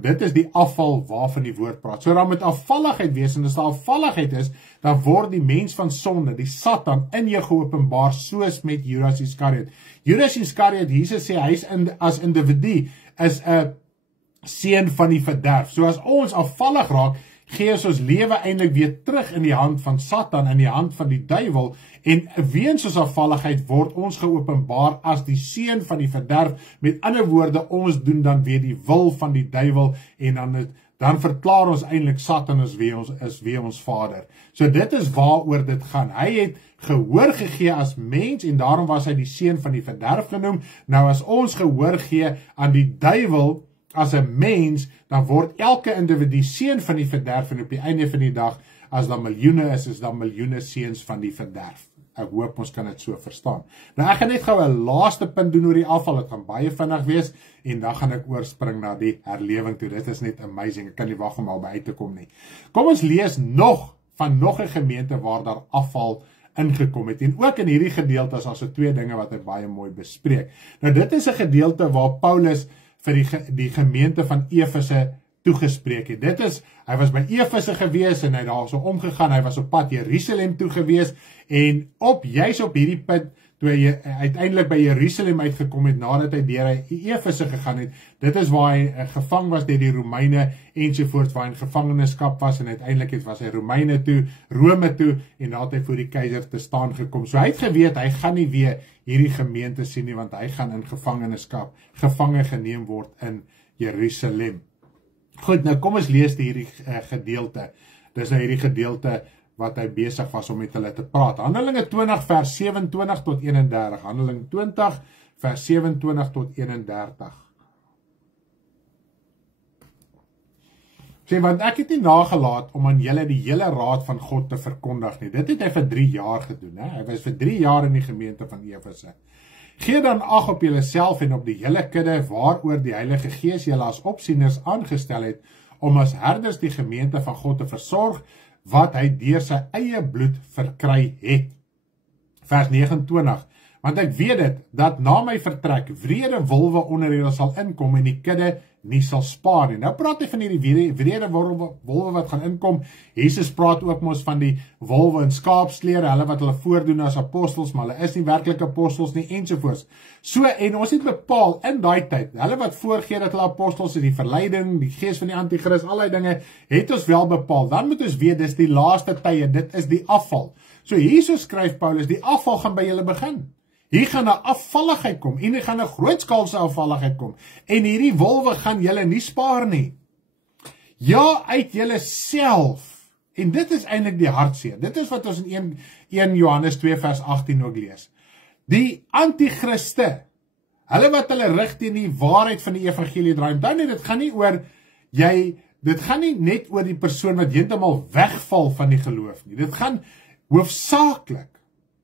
dit is die afval waarvan die woord praat. So dan moet afvalligheid wees, en as daar afvalligheid is, dan word die mens van sonde, die Satan, in jou geopenbaar, soos met Judas Iskariot. Judas Iskariot, Jesus sê, hy as individu, is 'n seun van die verderf. So as ons afvallig raak, gee ons lewe eintlik weer terug in die hand van Satan, in die hand van die duiwel, en weens ons afvalligheid word ons geopenbaar as die seun van die verderf. Met ander woorde, ons doen dan weer die wil van die duiwel, en dan dan verklaar ons eintlik Satan is wie ons Vader. So dit is waaroor dit gaan. Hy het gehoor gegee as mens en daarom was hy die seun van die verderf genoem. Nou as ons gehoor gee aan die duiwel as 'n mens, dan word elke individu seun van die verderf en op die einde van die dag, as daar miljoene is daar miljoene seuns van die verderf. Ek hoop ons kan dit so verstaan. Nou ek gaan net gou 'n laaste punt doen oor die afval, dit gaan baie vinnig wees, en dan gaan ek oorspring na die herlewing toe. Dit is net amazing, ek kan nie wag om al by uit te kom nie. Kom ons lees nog 'n gemeente waar daar afval ingekom het, en ook in hierdie gedeelte is daar so 2 dinge wat hy baie mooi bespreek. Nou dit is 'n gedeelte waar Paulus vir die gemeente van Efese toegespreek het. Hy was by Efese gewees en hy daar so omgegaan, hy was op pad Jerusalem toe gewees, en juis op hierdie punt, toe hy uiteindelik by Jerusalem uitgekom het, nadat hy deur Efese gegaan het, dit is waar hy gevang was deur die Romeine ensovoorts, waar hy in gevangenskap was, en uiteindelik was hy Rome toe, en daar het hy voor die keiser te staan gekom. So hy het geweet, hy gaan nie weer hierdie gemeente sien nie, want hy gaan in gevangenskap, gevange geneem word in Jerusalem. Goed, nou kom ons lees hierdie gedeelte. Dis nou hierdie gedeelte wat hy besig was om met hulle te praat. Handelinge 20 vers 27 tot 31. Handelinge 20 vers 27 tot 31. Sê, want ek het nie nagelaat om aan julle die hele raad van God te verkondig nie. Dit het hy vir 3 jaar gedoen. Hy was vir 3 jaar in die gemeente van Efese. Gee dan ag op julleself en op die hele kudde waaroor die Heilige Gees julle as opsieners aangestel het, om as herders die gemeente van God te versorg, wat hy deur sy eie bloed verkry het. Vers 29. Want ek weet dit, dat na my vertrek wrede wolwe onder julle sal inkom en die kudde nie sal spaar nie. Nou praat hy van hierdie wrede wolwe wat gaan inkom. Jesus praat ook mos van die wolwe in skaapsklere, hulle wat hulle voordoen as apostels, maar hulle is nie werklik apostels nie, ensovoorts. So, en ons het bepaal in daai tyd, hulle wat voorgee dat hulle apostels is, die verleiding, die gees van die antichrist, al die dinge, het ons wel bepaal. Dan moet ons weet, dis die laaste tye, dit is die afval. So hierso skryf Paulus, die afval gaan by julle begin. Hier gaan 'n afvalligheid kom, en hier gaan 'n grootskaalse afvalligheid kom, en hierdie wolwe gaan julle nie spaar nie. Ja, uit julle self, en dit is eintlik die hartseer, dit is wat ons in 1 Johannes 2 vers 18 ook lees. Die antichriste, hulle wat hulle rig teen die waarheid van die evangelie draai, dan dit gaan nie oor dit gaan nie net oor die persoon wat heeltemal wegval van die geloof nie, dit gaan hoofsaaklik,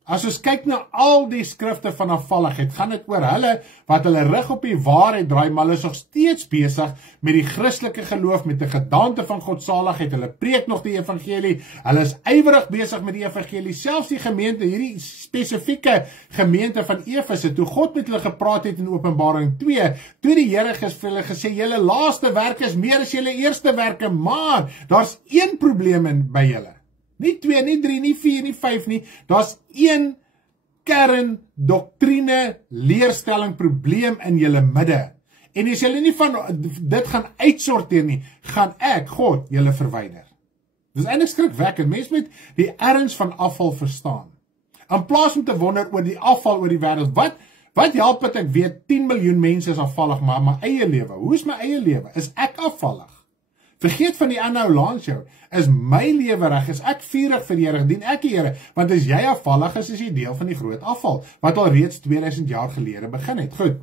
as ons kyk na al die skrifte van afvalligheid, gaan dit oor hulle wat hulle rig op die waarheid draai, maar hulle is nog steeds besig met die Christelike geloof, met die gedaante van godsaligheid, hulle preek nog die evangelie, hulle is ywerig besig met die evangelie, selfs die gemeente, hierdie spesifieke gemeente van Efese, toe God met hulle gepraat het in Openbaring 2, toe die Here vir hulle gesê, julle laaste werke is meer as julle eerste werke, maar daar's een probleem by julle. Nie 2, nie 3, nie 4, nie 5 nie. Daar's een kern doktrine leerstelling probleem in julle midde. En as julle nie van dit gaan uitsorteer nie, gaan ek, God, julle verwyder. Dis eintlik skrikwekkend. Mense moet die erns van afval verstaan. In plaas om te wonder oor die afval oor die wêreld, wat help het ek weet 10 miljoen mense is afvallig, maar my eie lewe, hoe is my eie lewe? Is ek afvallig? Vergeet van die aanhou langs jou, is my lewe reg, is ek vurig vir die Here, dien ek die Here, want as jy afvallig is jy deel van die groot afval, wat al reeds 2000 jaar gelede begin het. Goed,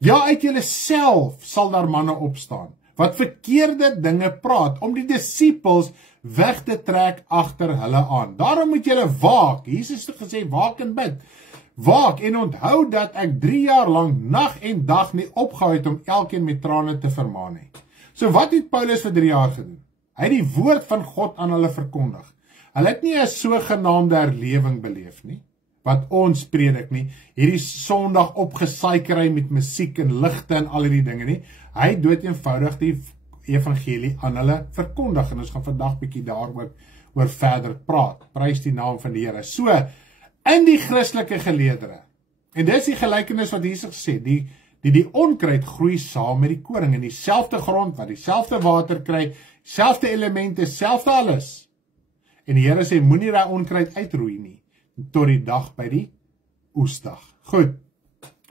ja, uit julle self sal daar manne opstaan, wat verkeerde dinge praat, om die disippels weg te trek agter hulle aan. Daarom moet julle waak, Jesus het gesê, waak en bid, waak en onthou dat ek 3 jaar lang nag en dag nie opgehou het om elkeen met trane te vermaan nie. So wat het Paulus vir 3 jaar gedoen? Hy het die woord van God aan hulle verkondig. Hulle het nie 'n sogenaamde herlewing beleef nie, wat ons predik nie, hierdie Sondag opgesuikery met musiek en ligte en al hierdie dinge nie. Hy het dood eenvoudig die evangelie aan hulle verkondig, en ons gaan vandag bietjie daaroor verder praat. Prys die naam van die Here. So, in die Christelike geleedere, en dit is die gelykenis wat Jesus sê, die onkruid groei saam met die koring in dieselfde grond, wat dieselfde water kry, selfde elemente, selfde alles. En die Here sê, moenie daai onkruid uitroei nie, tot die dag by die oesdag. Goed,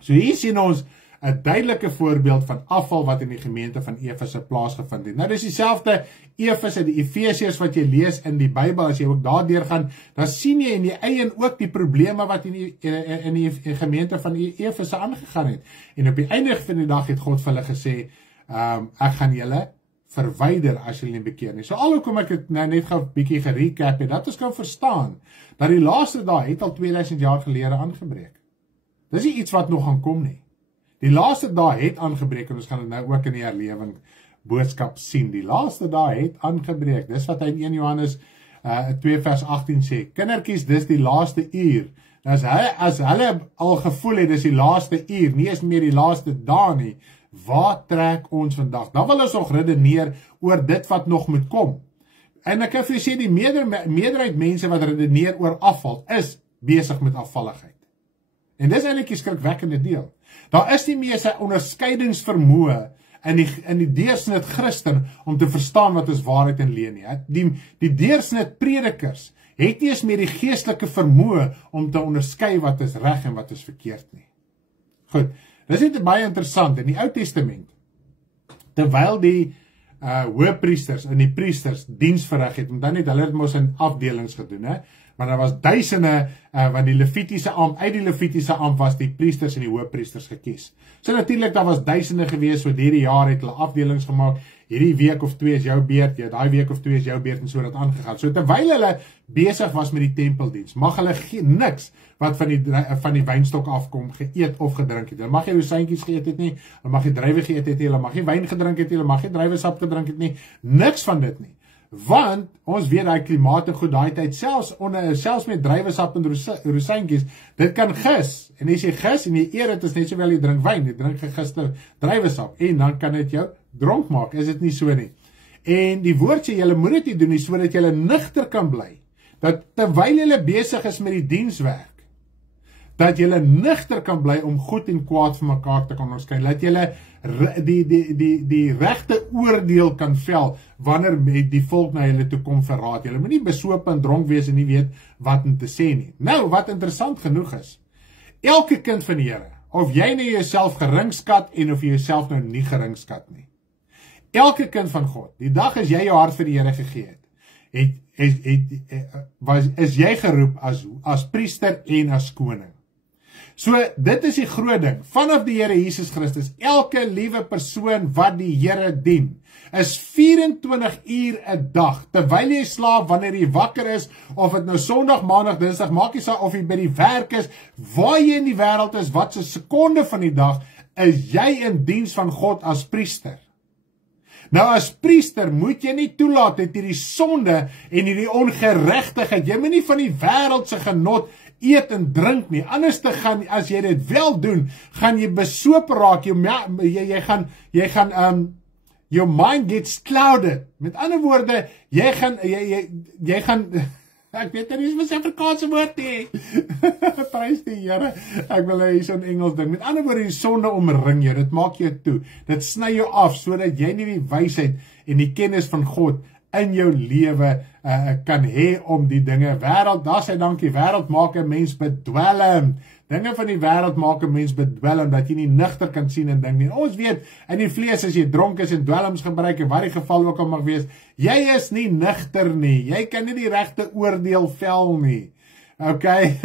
so hier sien ons 'n duidelike voorbeeld van afval wat in die gemeente van Efese plaasgevind het. Nou dis dieselfde Efese, die Efesiërs wat jy lees in die Bybel, as jy ook daardeur gaan, dan sien jy in die eie ook die probleme wat in die gemeente van Efese aangegaan het. En op die einde van die dag het God vir hulle gesê, ek gaan julle verwyder as julle nie bekeer nie. So alhoewel ek het nou net gou 'n bietjie gerecap het, dat ons kan verstaan, dat die laaste dae het al 2000 jaar gelede aangebreek. Dis nie iets wat nog gaan kom nie. Die laaste dae het aangebreek, en ons gaan dit nou ook in die herlewing boodskap sien. Die laaste dae het aangebreek. Dis wat hy in 1 Johannes 2 vers 18 sê. Kindertjies, dis die laaste uur. As hulle al gevoel het, dis die laaste uur, nie eens meer die laaste dae nie, waar trek ons vandag? Dan wil ons nog redeneer oor dit wat nog moet kom. En ek kan vir julle sê, die meerderheid mense wat redeneer oor afval, is besig met afvalligheid. En dis eintlik 'n skrikwekkende deel. Daar is nie meer sy onderskeidingsvermoë in die deursnit Christen om te verstaan wat is waarheid en leuen nie. Die deursnit predikers het nie eens meer die geestelike vermoë om te onderskei wat is reg en wat is verkeerd nie. Goed, dis net baie interessant in die Ou Testament. Terwyl die hoëpriesters en die priesters diens verrig het, want dan het hulle dit mos in afdelings gedoen, maar daar was duisende, want uit die Levitiese ampt was die priesters en die hoëpriesters gekies. So natuurlik, daar was duisende gewees, so hierdie jaar het hulle afdelings gemaak, hierdie week of 2 is jou beurt, daai week of 2 is jou beurt, en so dat aangegaan. So terwyl hulle besig was met die tempeldiens, mag hulle niks wat van die wynstok afkom, geëet of gedrink het. Hulle mag nie rosientjies geëet het nie, hulle mag nie druiwe geëet het nie, hulle mag nie wyn gedrink het nie, hulle mag nie druiwesap gedrink het nie, niks van dit nie. Want ons weet daai klimate goed daai tyd, selfs met druiwesap en rosientjies, dit kan gis. En as jy gis en jy eet dit, is net sowel jy drink wyn, jy drink gegiste druiwesap, en dan kan dit jou dronk maak, is dit nie so nie. En die woord sê, julle moet dit nie doen nie, sodat julle nugter kan bly, dat terwyl julle besig is met die dienswerk, dat julle nugter kan bly om goed en kwaad van mekaar te kan onderskei, dat julle die regte oordeel kan vel, wanneer die volk na julle toe kom verraad. Julle moet nie besoop en dronk wees en nie weet wat om te sê nie. Nou, wat interessant genoeg is, elke kind van die Here, of jy nou jouself geringskat en of jy jouself nou nie geringskat nie, elke kind van God, die dag as jy jou hart vir die Here gegee het, is jy geroep as priester en as koning. So, dit is die groot ding, vanaf die Here Jesus Christus, elke liewe persoon wat die Here dien, is 24 uur 'n dag, terwyl jy slaap, wanneer jy wakker is, of het nou Sondag, Maandag, Dinsdag, maak nie saak of jy by die werk is, waar jy in die wêreld is, wat 'n sekonde van die dag, is jy in diens van God as priester. Nou as priester moet jy nie toelaat dat hierdie sonde en hierdie ongeregtigheid, jy moet nie van die wêreld se genot eet en drink nie, anders te gaan, as jy dit wel doen, gaan jy besoop raak, jy gaan your mind gets clouded, met ander woorde, jy gaan ek weet nie wat sy Afrikaanse woord nie, prys die Here, ek wil hier so in Engels ding, met ander woorde, die sonde omring jou, dit maak jou toe, dit sny jou af, sodat jy nie die wysheid en die kennis van God in jou lewe kan hê om die dinge, daar sê dankie, wêreld maak 'n mens bedwelm, dinge van die wêreld maak 'n mens bedwelm, dat jy nie nugter kan sien en dink nie. Ons weet, in die vlees as jy dronk is en dwelms gebruik, en wat die geval ook al mag wees, jy is nie nugter nie, jy kan nie die regte oordeel vel nie. Okay,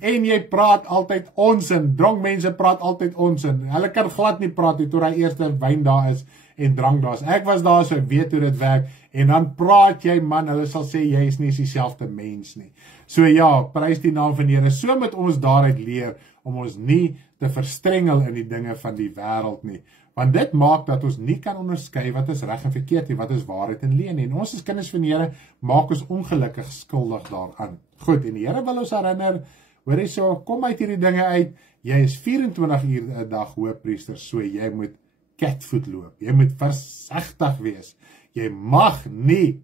en jy praat altyd onsin, dronk mense praat altyd onsin, hulle kan glad nie praat nie, toe hy eerste wyn daar is, en drank daar is. Ek was daar, so ek weet hoe dit werk, en dan praat jy, man, hulle sal sê, jy is nie dieselfde mens nie. So ja, prys die naam van die Here, so moet ons daaruit leer, om ons nie te verstrengel in die dinge van die wêreld nie, want dit maak dat ons nie kan onderskei wat is reg en verkeerd nie, wat is waarheid en leuen nie, en ons as kinders van die Here, maak ons ongelukkig skuldig daaraan. Goed, en die Here wil ons herinner, hoor jy so, kom uit hierdie dinge uit, jy is 24 uur 'n dag hoëpriester, so jy moet catfoot loop, jy moet versigtig wees, jy mag nie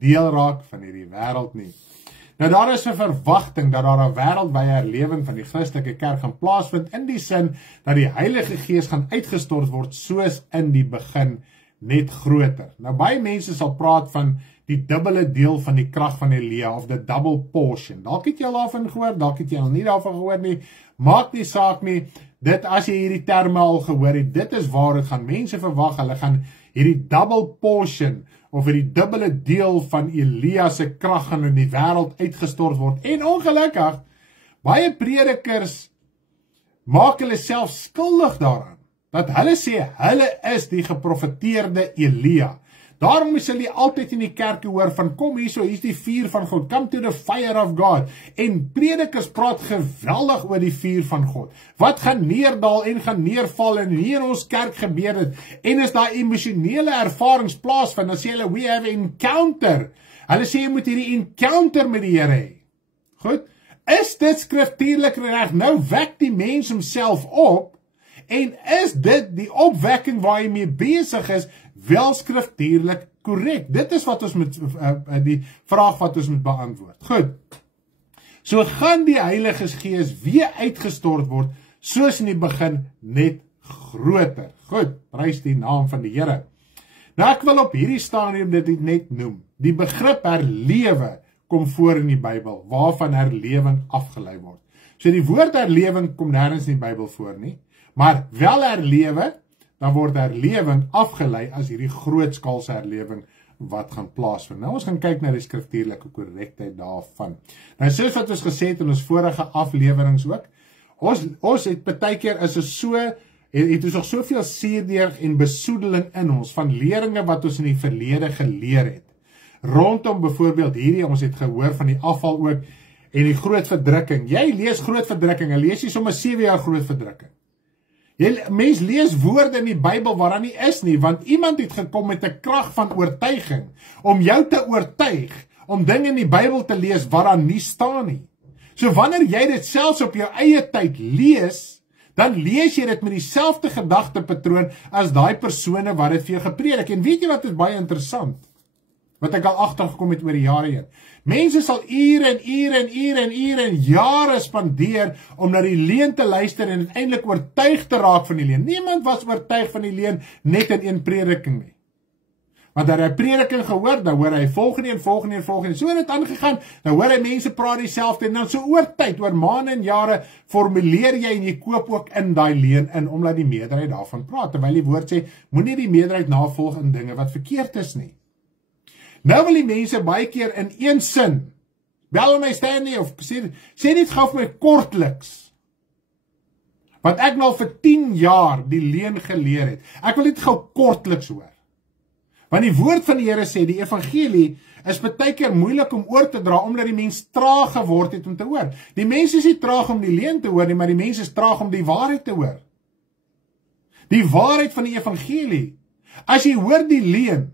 deel raak van hierdie wêreld nie. Nou daar is 'n verwagting dat daar 'n wêreldwye herlewing van die Christelike kerk gaan plaasvind, in die sin dat die Heilige Gees gaan uitgestort word soos in die begin, net groter. Nou baie mense sal praat van die dubbele deel van die krag van Elia, of the double portion. Dalk het jy al daarvan gehoor, dalk het jy al nie daarvan gehoor nie, maak nie saak nie. dit as jy hierdie terme al gehoor het, dit is waar het gaan. Mense verwag, hulle gaan hierdie double portion, of hierdie dubbele deel van Elia se krag gaan in die wêreld uitgestort word. En ongelukkig, baie predikers maak hulle self skuldig daaraan, dat hulle sê, hulle is die geprofeteerde Elia. Daarom sal jy altyd in die kerk hoor van, kom hierso, hier is die vuur van God, come to the fire of God. En predikers praat geweldig oor die vuur van God. Wat gaan neerdal en gaan neerval en hier in ons kerk gebeur het, en as daar emosionele ervarings plaasvind, dan sê hulle, we have an encounter. Hulle sê, jy moet hierdie encounter met die Here hê. Goed, is dit skriftuurlik reg? Nou wek die mens homself op, en is dit die opwekking waar hy mee besig is, wel skriftuurlik korrek? Dit is wat ons moet, die vraag wat ons moet beantwoord. Goed, so gaan die Heilige Gees weer uitgestort word, soos in die begin, net groter. Goed, prys die naam van die Here. Nou ek wil op hierdie stadium dit net noem. Die begrip herlewe kom voor in die Bybel, waarvan herlewing afgelei word. So die woord herlewing kom nêrens in die Bybel voor nie, maar wel herlewe, dan word herlewing afgelei as hierdie grootskaalse herlewing wat gaan plaasvind. Nou ons gaan kyk na die skriftuurlike korrektheid daarvan. Nou soos wat ons gesê het in ons vorige afleweringe ook, ons het partykeer is ons so, het ons nog soveel suurdeeg en besoedeling in ons, van leringe wat ons in die verlede geleer het. Rondom byvoorbeeld hierdie, ons het gehoor van die afval ook, en die groot verdrukking. Jy lees groot verdrukking, en lees jy sommer 7 jaar groot verdrukking. Mens lees woorde in die Bybel waar dan nie is nie, want iemand het gekom met 'n krag van oortuiging, om jou te oortuig, om dinge in die Bybel te lees waar dan nie staan nie. So wanneer jy dit selfs op jou eie tyd lees, dan lees jy dit met dieselfde gedagtepatroon as daai persone wat dit vir jou gepredik. En weet jy wat is baie interessant? Wat ek al agtergekom het oor die jare heen. Mense sal ure en jare spandeer om na die leuen te luister en uiteindelik oortuig te raak van die leuen. Niemand was oortuig van die leuen net in een prediking nie. Want daar hy prediking gehoor, dan hoor hy volgende en so het dit aangegaan, dan hoor hy mense praat dieselfde en dan so oor tyd, oor maande en jare formuleer jy en jy koop ook in daai leuen in, omdat die meerderheid daarvan praat, terwyl die woord sê, moenie die meerderheid navolg in dinge wat verkeerd is nie. Nou wil die mense baie keer in een sin, bel my Stanley, of sê net gou vir my kortliks, wat ek nou vir 10 jaar die leuen geleer het. Ek wil dit gou kortliks hoor. Want die woord van die Here sê, die evangelie is baie keer moeilik om oor te dra, omdat die mens traag geword het om te hoor. Die mense is nie traag om die leuen te hoor nie, maar die mense is traag om die waarheid te hoor. Die waarheid van die evangelie. As jy hoor die leuen,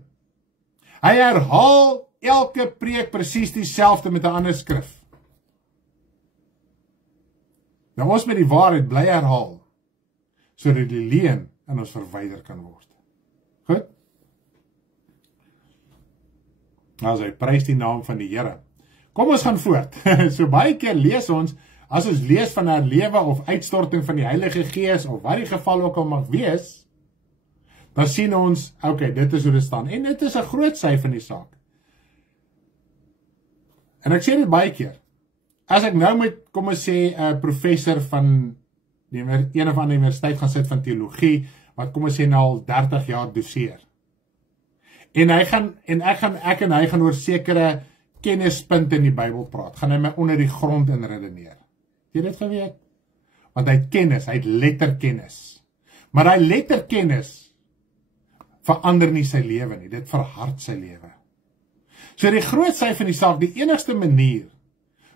hy herhaal elke preek presies dieselfde met 'n ander skrif. Nou ons met die waarheid bly herhaal, sodat die leuen in ons verwyder kan word. Goed? Nou hy prys die naam van die Here. Kom ons gaan voort. So baie keer lees ons, as ons lees van herlewe of uitstorting van die Heilige Gees, of wat die geval ook al mag wees, dan sien ons, okay, dit is hoe dit staan. En dit is 'n groot sy van die saak. En ek sê dit baie keer. As ek nou met, kom ons sê, 'n professor van een of ander universiteit gaan sit van teologie, wat kom ons sê nou al 30 jaar doseer. En ek en hy gaan oor sekere kennispunte in die Bybel praat. Gaan hy my onder die grond in redeneer. Het jy dit geweet? Want hy het kennis, hy het letterkennis. Maar hy letterkennis verander nie sy lewe nie, dit verhard sy lewe. So die groot sy van die saak, die enigste manier,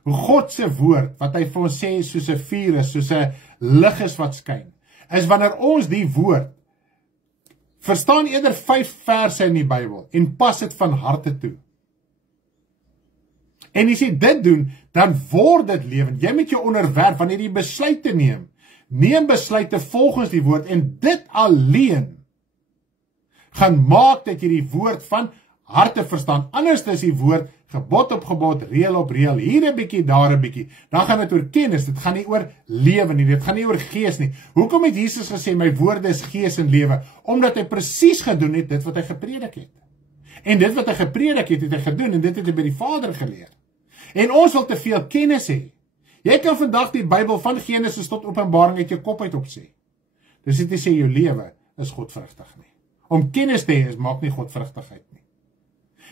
hoe God se woord, wat hy vir ons sê, soos 'n vuur is, soos 'n lig is wat skyn, is wanneer ons die woord, verstaan eerder 5 verse in die Bybel, en pas dit van harte toe. En as jy dit doen, dan word dit lewend. Jy moet jou onderwerf, wanneer jy besluite neem besluite volgens die woord, en dit alleen gaan maak dat jy die woord van harte verstaan. Anders is die woord gebod op gebod, reël op reël, hier 'n bietjie, daar 'n bietjie. Dan gaan dit oor kennis, dit gaan nie oor lewe nie, dit gaan nie oor gees nie. Hoekom het Jesus gesê, my woorde is gees en lewe? Omdat hy presies gedoen het, dit wat hy gepredik het. En dit wat hy gepredik het, het hy gedoen, en dit het hy by die Vader geleer. En ons wil te veel kennis hê. Jy kan vandag die Bybel van Genesis tot Openbaring uit jou kop uit opsê. Dis nie te sê jou lewe is godvrugtig nie. Om kennis te hê maak nie godvrugtigheid nie.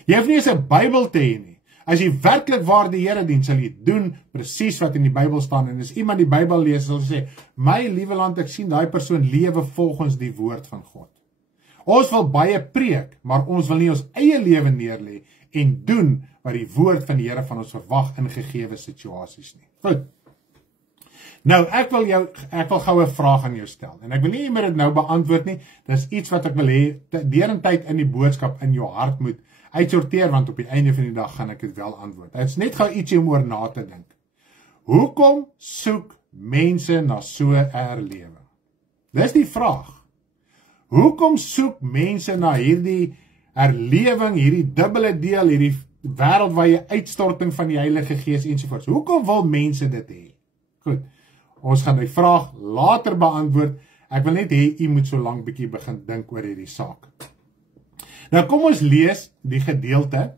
Jy hoef nie eens 'n Bybel te hê nie. As jy werklik waar die Here dien, sal jy doen presies wat in die Bybel staan. En as iemand die Bybel lees, sal sê, my liewe land, ek sien daai persoon lewe volgens die woord van God. Ons wil baie preek, maar ons wil nie ons eie lewe neerlê en doen wat die woord van die Here van ons verwag in gegewe situasies nie. Goed. Nou, ek wil gou 'n vraag aan jou stel. En ek wil nie meer dit nou beantwoord nie. Dis iets wat ek wil hê derentyd in die boodskap in jou hart moet uitsorteer, want op die einde van die dag gaan ek dit wel antwoord. Dit is net gou ietsie om oor na te dink. Hoekom soek mense na so 'n herlewing? Dis die vraag. Hoekom soek mense na hierdie herlewing, hierdie dubbele deel, hierdie wêreldwye uitstorting van die Heilige Gees ensovoorts? Hoekom wil mense dit hê? Goed, ons gaan die vraag later beantwoord. Ek wil net hê u moet so lank bietjie begin dink oor hierdie saak. Nou kom ons lees die gedeelte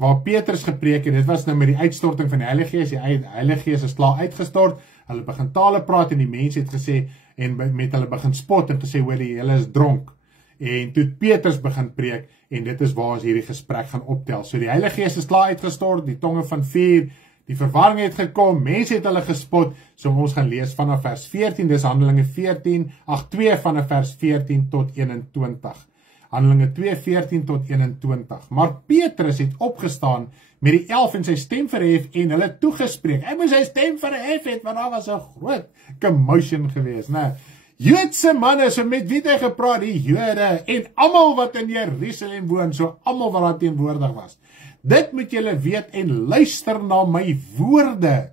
waar Petrus gepreek het. Dit was nou met die uitstorting van die Heilige Gees. Die Heilige Gees is klaar uitgestort. Hulle begin tale praat en die mense het gesê en met hulle begin spot en gesê hoor julle is dronk. En toe Petrus begin preek en dit is waar ons hierdie gesprek gaan optel. So die Heilige Gees is klaar uitgestort, die tonge van vuur, die verwarring het gekom, mense het hulle gespot. So ons gaan lees vanaf vers 14, dis Handelinge 2 vanaf vers 14 tot 21. Handelinge 2, 14 tot 21. Maar Petrus het opgestaan met die 11 en sy stem verhef en hulle toegespreek. Hy moes sy stem verhef het, want daar was 'n groot commotion gewees, né? Joodse manne, so met wie het hy gepraat, die Jode en almal wat in Jerusalem woon, so almal wat daar teenwoordig was. Dit moet julle weet en luister na my woorde.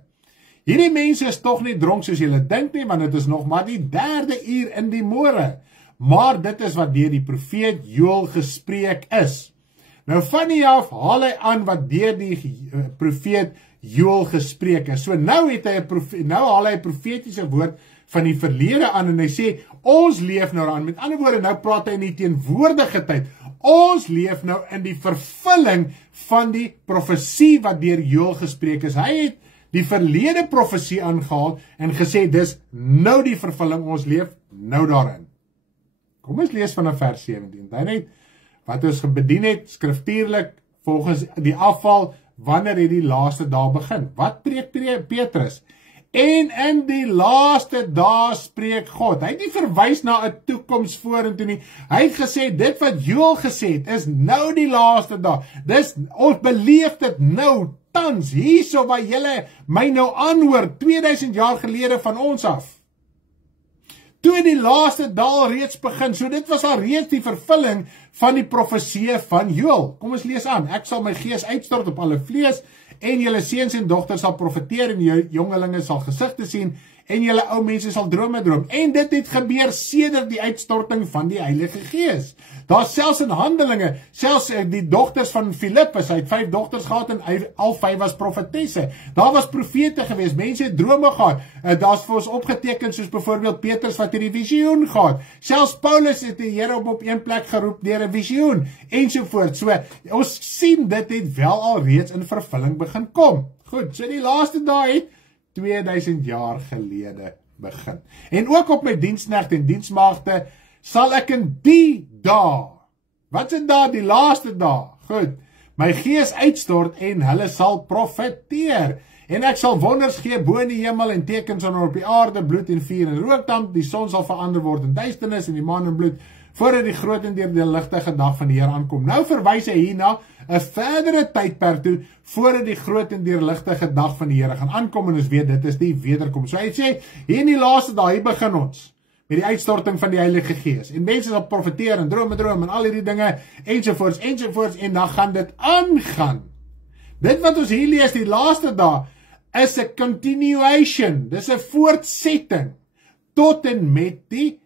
Hierdie mense is tog nie dronk soos julle dink nie, want dit is nog maar die 3de uur in die môre. Maar dit is wat deur die profeet Joël gespreek is. Nou van hier af haal hy aan wat deur die profeet Joël gespreek is. So nou haal hy 'n profetiese woord van die verlede aan en hy sê, ons leef nou aan. Met ander woorde, nou praat hy in die teenwoordige tyd. Ons leef nou in die vervulling van die profesie wat deur Joël gespreek is. Hy het die verlede profesie aangehaal en gesê, dis nou die vervulling, ons leef nou daarin. Kom ons lees vanaf vers 17. Hy net wat ons bedien het, skriftuurlik, volgens die afval, wanneer het die laaste dae begin? Wat preek Petrus? En in die laaste dae spreek God. Hy het nie verwys na 'n toekoms vorentoe nie. Hy het gesê, dit wat Joël gesê het, is nou die laaste dae. Dis, ons beleef dit nou, tans, hierso waar julle my nou aanhoor, 2000 jaar gelede van ons af. Toe die laaste dae reeds begin, so dit was al reeds die vervulling van die profesie van Joël. Kom ons lees aan, ek sal my gees uitstort op alle vlees, en julle seuns en dogters sal profeteer, en julle jongelinge sal gesigte sien, en julle ou mense sal drome droom. En dit het gebeur sedert die uitstorting van die Heilige Gees. Daar selfs in Handelinge, selfs die dogters van Filippus, hy het 5 dogters gehad en al 5 was profetesse. Daar was profete gewees, mense het drome gehad. Daar's vir ons opgeteken soos byvoorbeeld Petrus wat hierdie visioen gehad. Selfs Paulus het die Here op een plek geroep deur 'n visioen ensovoort. So ons sien dit het wel al reeds in vervulling begin kom. Goed, so die laaste dae het 2000 jaar gelede begin. En ook op my diensknegte en diensmaagde sal ek in die dae, wat is daar die laaste dae? Goed, my gees uitstort en hulle sal profeteer. En ek sal wonders gee bo in die hemel en tekens op die aarde, bloed en vuur en rookdamp. Die son sal verander word in duisternis en die maan in bloed, voordat die groot en deurligtige dag van die Here aankom. Nou verwys hy hierna 'n verdere tydperk toe, voordat die groot en deurligtige dag van die Here gaan aankom, en ons weet, dit is die wederkoms. So hy sê, hier in die laaste dae, hier begin ons, met die uitstorting van die Heilige Gees, en mense sal profeteer, en droom, en al hierdie dinge, ensovoorts, en dan gaan dit aangaan. Dit wat ons hier lees, die laaste dae, is 'n continuation, dis 'n voortsetting, tot en met die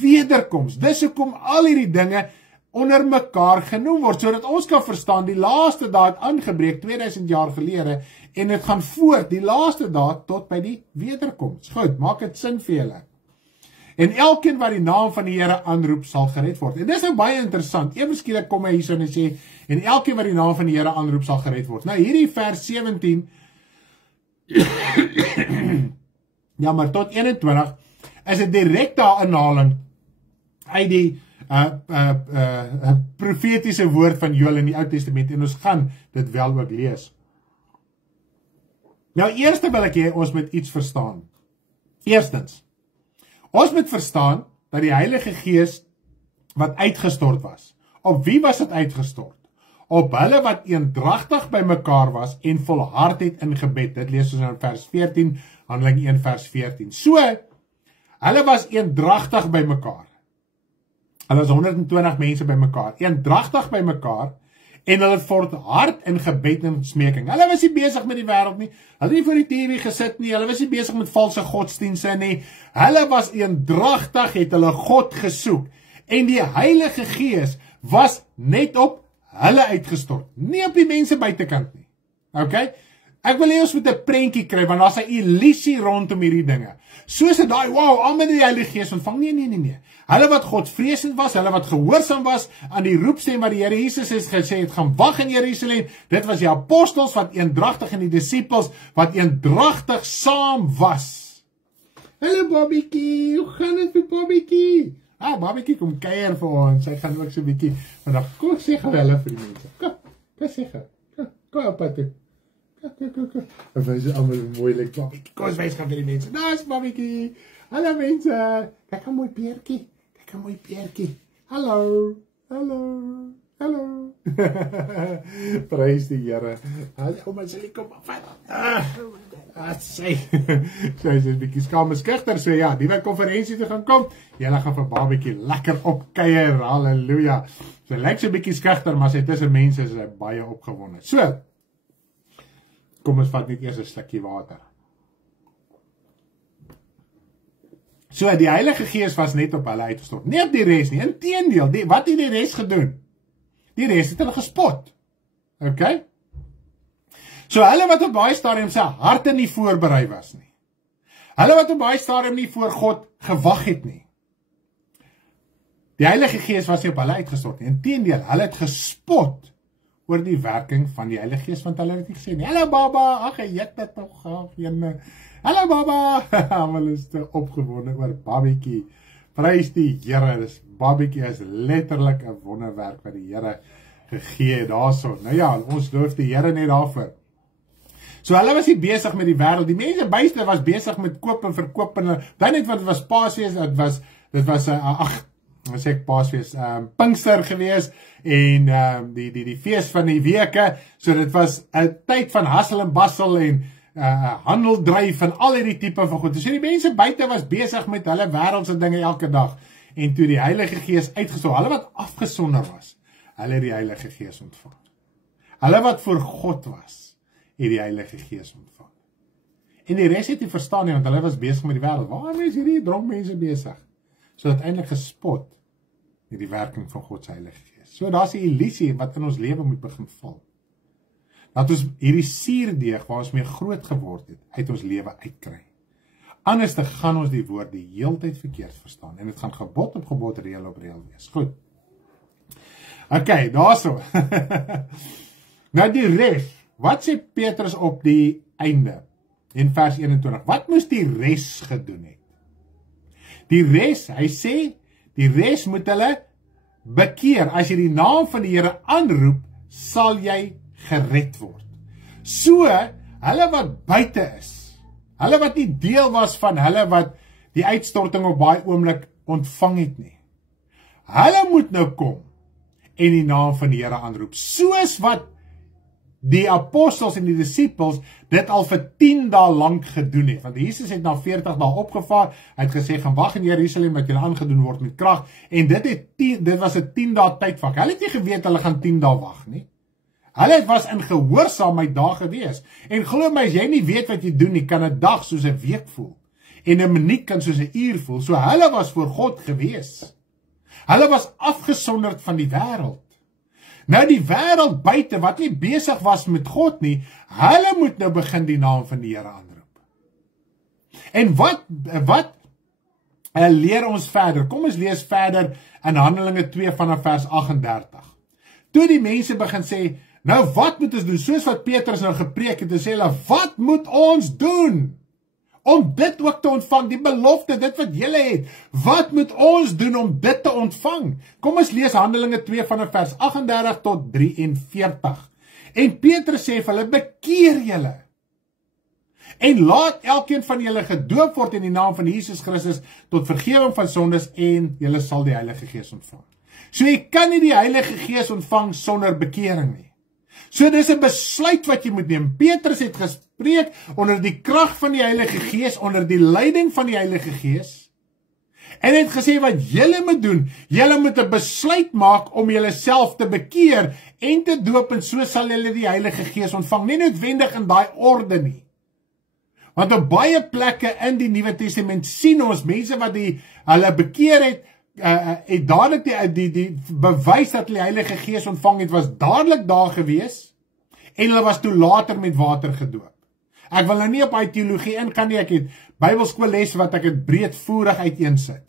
wederkoms. Dis hoekom al hierdie dinge onder mekaar genoem word, sodat ons kan verstaan, die laaste dae het aangebreek 2000 jaar gelede, en dit gaan voort, die laaste dae tot by die wederkoms. Goed, maak dit sin vir julle. En elkeen wat die naam van die Here aanroep, sal gered word. En dis nou baie interessant. Ewe skielik kom hy hierso en hy sê, en elkeen wat die naam van die Here aanroep, sal gered word. Nou hierdie vers 17, ja, maar tot 21, is 'n direkte aanhaling uit die profetiese woord van Joël in die Ou Testament, en ons gaan dit wel ook lees. Nou, eerst wil ek hê ons moet iets verstaan. Eerstens, ons moet verstaan dat die Heilige Gees wat uitgestort was, op wie was dit uitgestort? Op hulle wat eendragtig by mekaar was en volhard het in gebed. Dit lees ons in vers 14, Handeling 1 vers 14. So, hulle was eendragtig by mekaar. Hulle was 120 mense by mekaar, eendragtig by mekaar, en hulle volhard in gebed en smeking. Hulle was nie besig met die wêreld nie, hulle het nie voor die TV gesit nie, hulle was nie besig met valse godsdienste nie, hulle was eendragtig, het hulle God gesoek, en die Heilige Gees was net op hulle uitgestort, nie op die mense buitekant nie. Okay? Ek wil hê ons moet 'n prentjie kry, want daar's 'n illusie rondom hierdie dinge. Soos dit daai, wow, almal die Heilige Gees ontvang. Nee. Hulle wat Godvreesend was, hulle wat gehoorsaam was aan die roepstem wat die Here Jesus het gesê het, gaan wag in Jerusalem. Dit was die apostels wat eendragtig en die disippels wat eendragtig saam was. Hallo Bobbiekie, hoe gaan dit met Bobbiekie? Bobbiekie kom kuier vir ons. Sy gaan ook so 'n bietjie vandag. Kom sê hulle vir die mense. Kom sê hulle. Kom op pad toe. Kom. En wys almal mooi lyk Bobbiekie. Kom wys gaan vir die mense. Daar's Bobbiekie. Hallo mense. Kyk hoe mooi peertjie. Hallo. Prys die Here. Hallo my sê kom vat. Sy is 'n bietjie skaam skugter, so ja, die konferensie toe gaan kom. Julle gaan vir Bobbiekie lekker opkuier. Halleluja. Sy lyk so 'n bietjie skugter, maar sy tussen mense is baie opgewonde. So, kom ons vat net eers 'n slukkie water. So, die Heilige Gees was net op hulle uitgestort. Nie op die res nie, inteendeel, wat het die res gedoen? Die res het hulle gespot. Okay? So, hulle wat op baie stadium sy harte nie voorberei was nie. Hulle wat op baie stadium nie voor God gewag het nie. Die Heilige Gees was nie op hulle uitgestort nie. Inteendeel, hulle het gespot oor die werking van die Heilige Gees, want hulle het nie gesê nie, hallo baba, ag jy het dit nog gaaf, hallo baba, hulle is te opgewonde oor Bobbiekie. Prys die Here, Bobbiekie is letterlik 'n wonderwerk wat die Here gegee het daarso. Nou ja, ons loof die Here net daarvoor. So hulle was nie besig met die wêreld, die mense buite was besig met koop en verkoop, en dan net wat was Paasfees, dit was wat sê ek Paasfees, Pinkster gewees, en die fees van die weke, so dit was 'n tyd van hassel en bassel, en handel dryf, en al hierdie tipe van goed. So die mense buite was besig met hulle wêreldse dinge elke dag, en toe die Heilige Gees uitgestort, hulle wat afgesonder was, hulle het die Heilige Gees ontvang. Hulle wat voor God was, het die Heilige Gees ontvang. En die res het nie verstaan nie, want hulle was besig met die wêreld. Waarom is hierdie dronk mense besig? So uiteindelik gespot met die werking van God se Heilige Gees. So daar's 'n illusie wat in ons lewe moet begin val. Dat ons hierdie suurdeeg waar ons mee groot geword het, uit ons lewe uitkry. Anders te gaan ons die woord die heeltyd verkeerd verstaan, en dit gaan gebod op gebod, reël op reël wees. Goed. Okay, daarso. Nou die res. Wat sê Petrus op die einde, in vers 21? Wat moes die res gedoen het? Die res, hy sê, die res moet hulle bekeer. As jy die naam van die Here aanroep, sal jy gered word. So, hulle wat buite is, hulle wat nie deel was van hulle wat die uitstorting op baie oomblik ontvang het nie. Hulle moet nou kom en die naam van die Here aanroep, soos wat die apostels en die disippels dit al vir 10 dae lank gedoen het. Want Jesus het na 40 dae opgevaar, hy het gesê, gaan wag in Jerusalem, dat julle aangedoen word met krag, en dit was 'n 10 dae tydvak. Hulle het nie geweet, hulle gaan 10 dae wag nie. Hulle was in gehoorsaamheid daar gewees. En glo my, as jy nie weet wat jy doen nie, kan 'n dag soos 'n week voel. En 'n minuut kan soos 'n uur voel. So hulle was voor God gewees. Hulle was afgesonderd van die wêreld. Nou die wêreld buite wat nie besig was met God nie, hulle moet nou begin die naam van die Here aanroep. En wat leer ons verder. Kom ons lees verder in Handelinge 2 vanaf vers 38. Toe die mense begin sê, nou wat moet ons doen? Soos wat Petrus nou gepreek het, en sê hulle, wat moet ons doen? Om dit ook te ontvang, die belofte, dit wat julle het. Wat moet ons doen om dit te ontvang? Kom ons lees Handelinge 2 vanaf vers 38 tot 43. En Petrus sê vir hulle, bekeer julle. En laat elkeen van julle gedoop word in die naam van Jesus Christus tot vergewing van sondes en julle sal die Heilige Gees ontvang. So jy kan nie die Heilige Gees ontvang sonder bekering nie. So dis 'n besluit wat jy moet neem. Petrus het gespreek onder die krag van die Heilige Gees, onder die leiding van die Heilige Gees. En het gesê wat julle moet doen, julle moet 'n besluit maak om julleself te bekeer en te doop en so sal julle die Heilige Gees ontvang. Nie noodwendig in daai orde nie. Want op baie plekke in die Nuwe Testament sien ons mense wat hulle bekeer het, het dadelik die bewys dat hulle die Heilige Gees ontvang het, was dadelik daar gewees en hulle was toe later met water gedoop. Ek wil nou nie op die teologie ingaan nie, ek het Bybelskoollesse wat ek het breedvoerig uiteensit.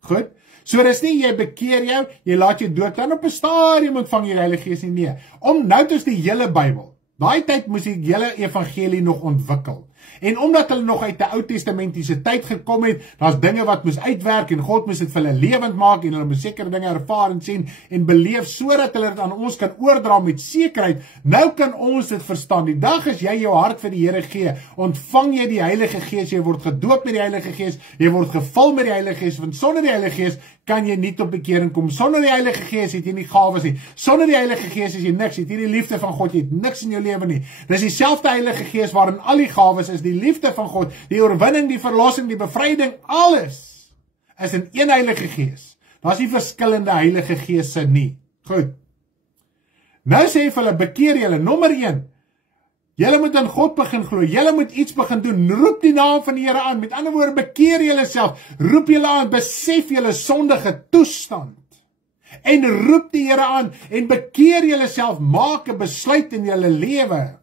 Goed? So dis nie, jy bekeer jou, jy laat jou dood, dan op 'n stadium ontvang jy die Heilige Gees nie. Nee, om nou is die hele Bybel. Daai tyd moes die hele evangelie nog ontwikkel. En omdat hulle nog uit die Ou Testamentiese tyd gekom het, daar's dinge wat moes uitwerk en God moes dit vir hulle lewend maak en hulle moes sekere dinge ervaar en sien en beleef sodat hulle dit aan ons kan oordra met sekerheid. Nou kan ons dit verstaan. Die dag as jy jou hart vir die Here gee, ontvang jy die Heilige Gees, jy word gedoop met die Heilige Gees, jy word gevul met die Heilige Gees, want sonder die Heilige Gees kan jy nie tot bekering kom. Sonder die Heilige Gees het jy nie gawes nie. Sonder die Heilige Gees is jy niks, het jy die liefde van God, jy het niks in jou lewe nie. Dis dieselfde Heilige Gees waarin al die gawes is, die liefde van God, die oorwinning, die verlossing, die bevryding, alles is in een Heilige Gees. Daar's nie verskillende Heilige Geesse nie. Goed. Nou sê hy vir hulle, bekeer julle, nommer 1. Julle moet aan God begin glo. Julle moet iets begin doen. Roep die naam van die Here aan. Met ander woorde, bekeer julle self. Roep julle aan, besef julle sondige toestand. En roep die Here aan en bekeer julle self. Maak 'n besluit in julle lewe.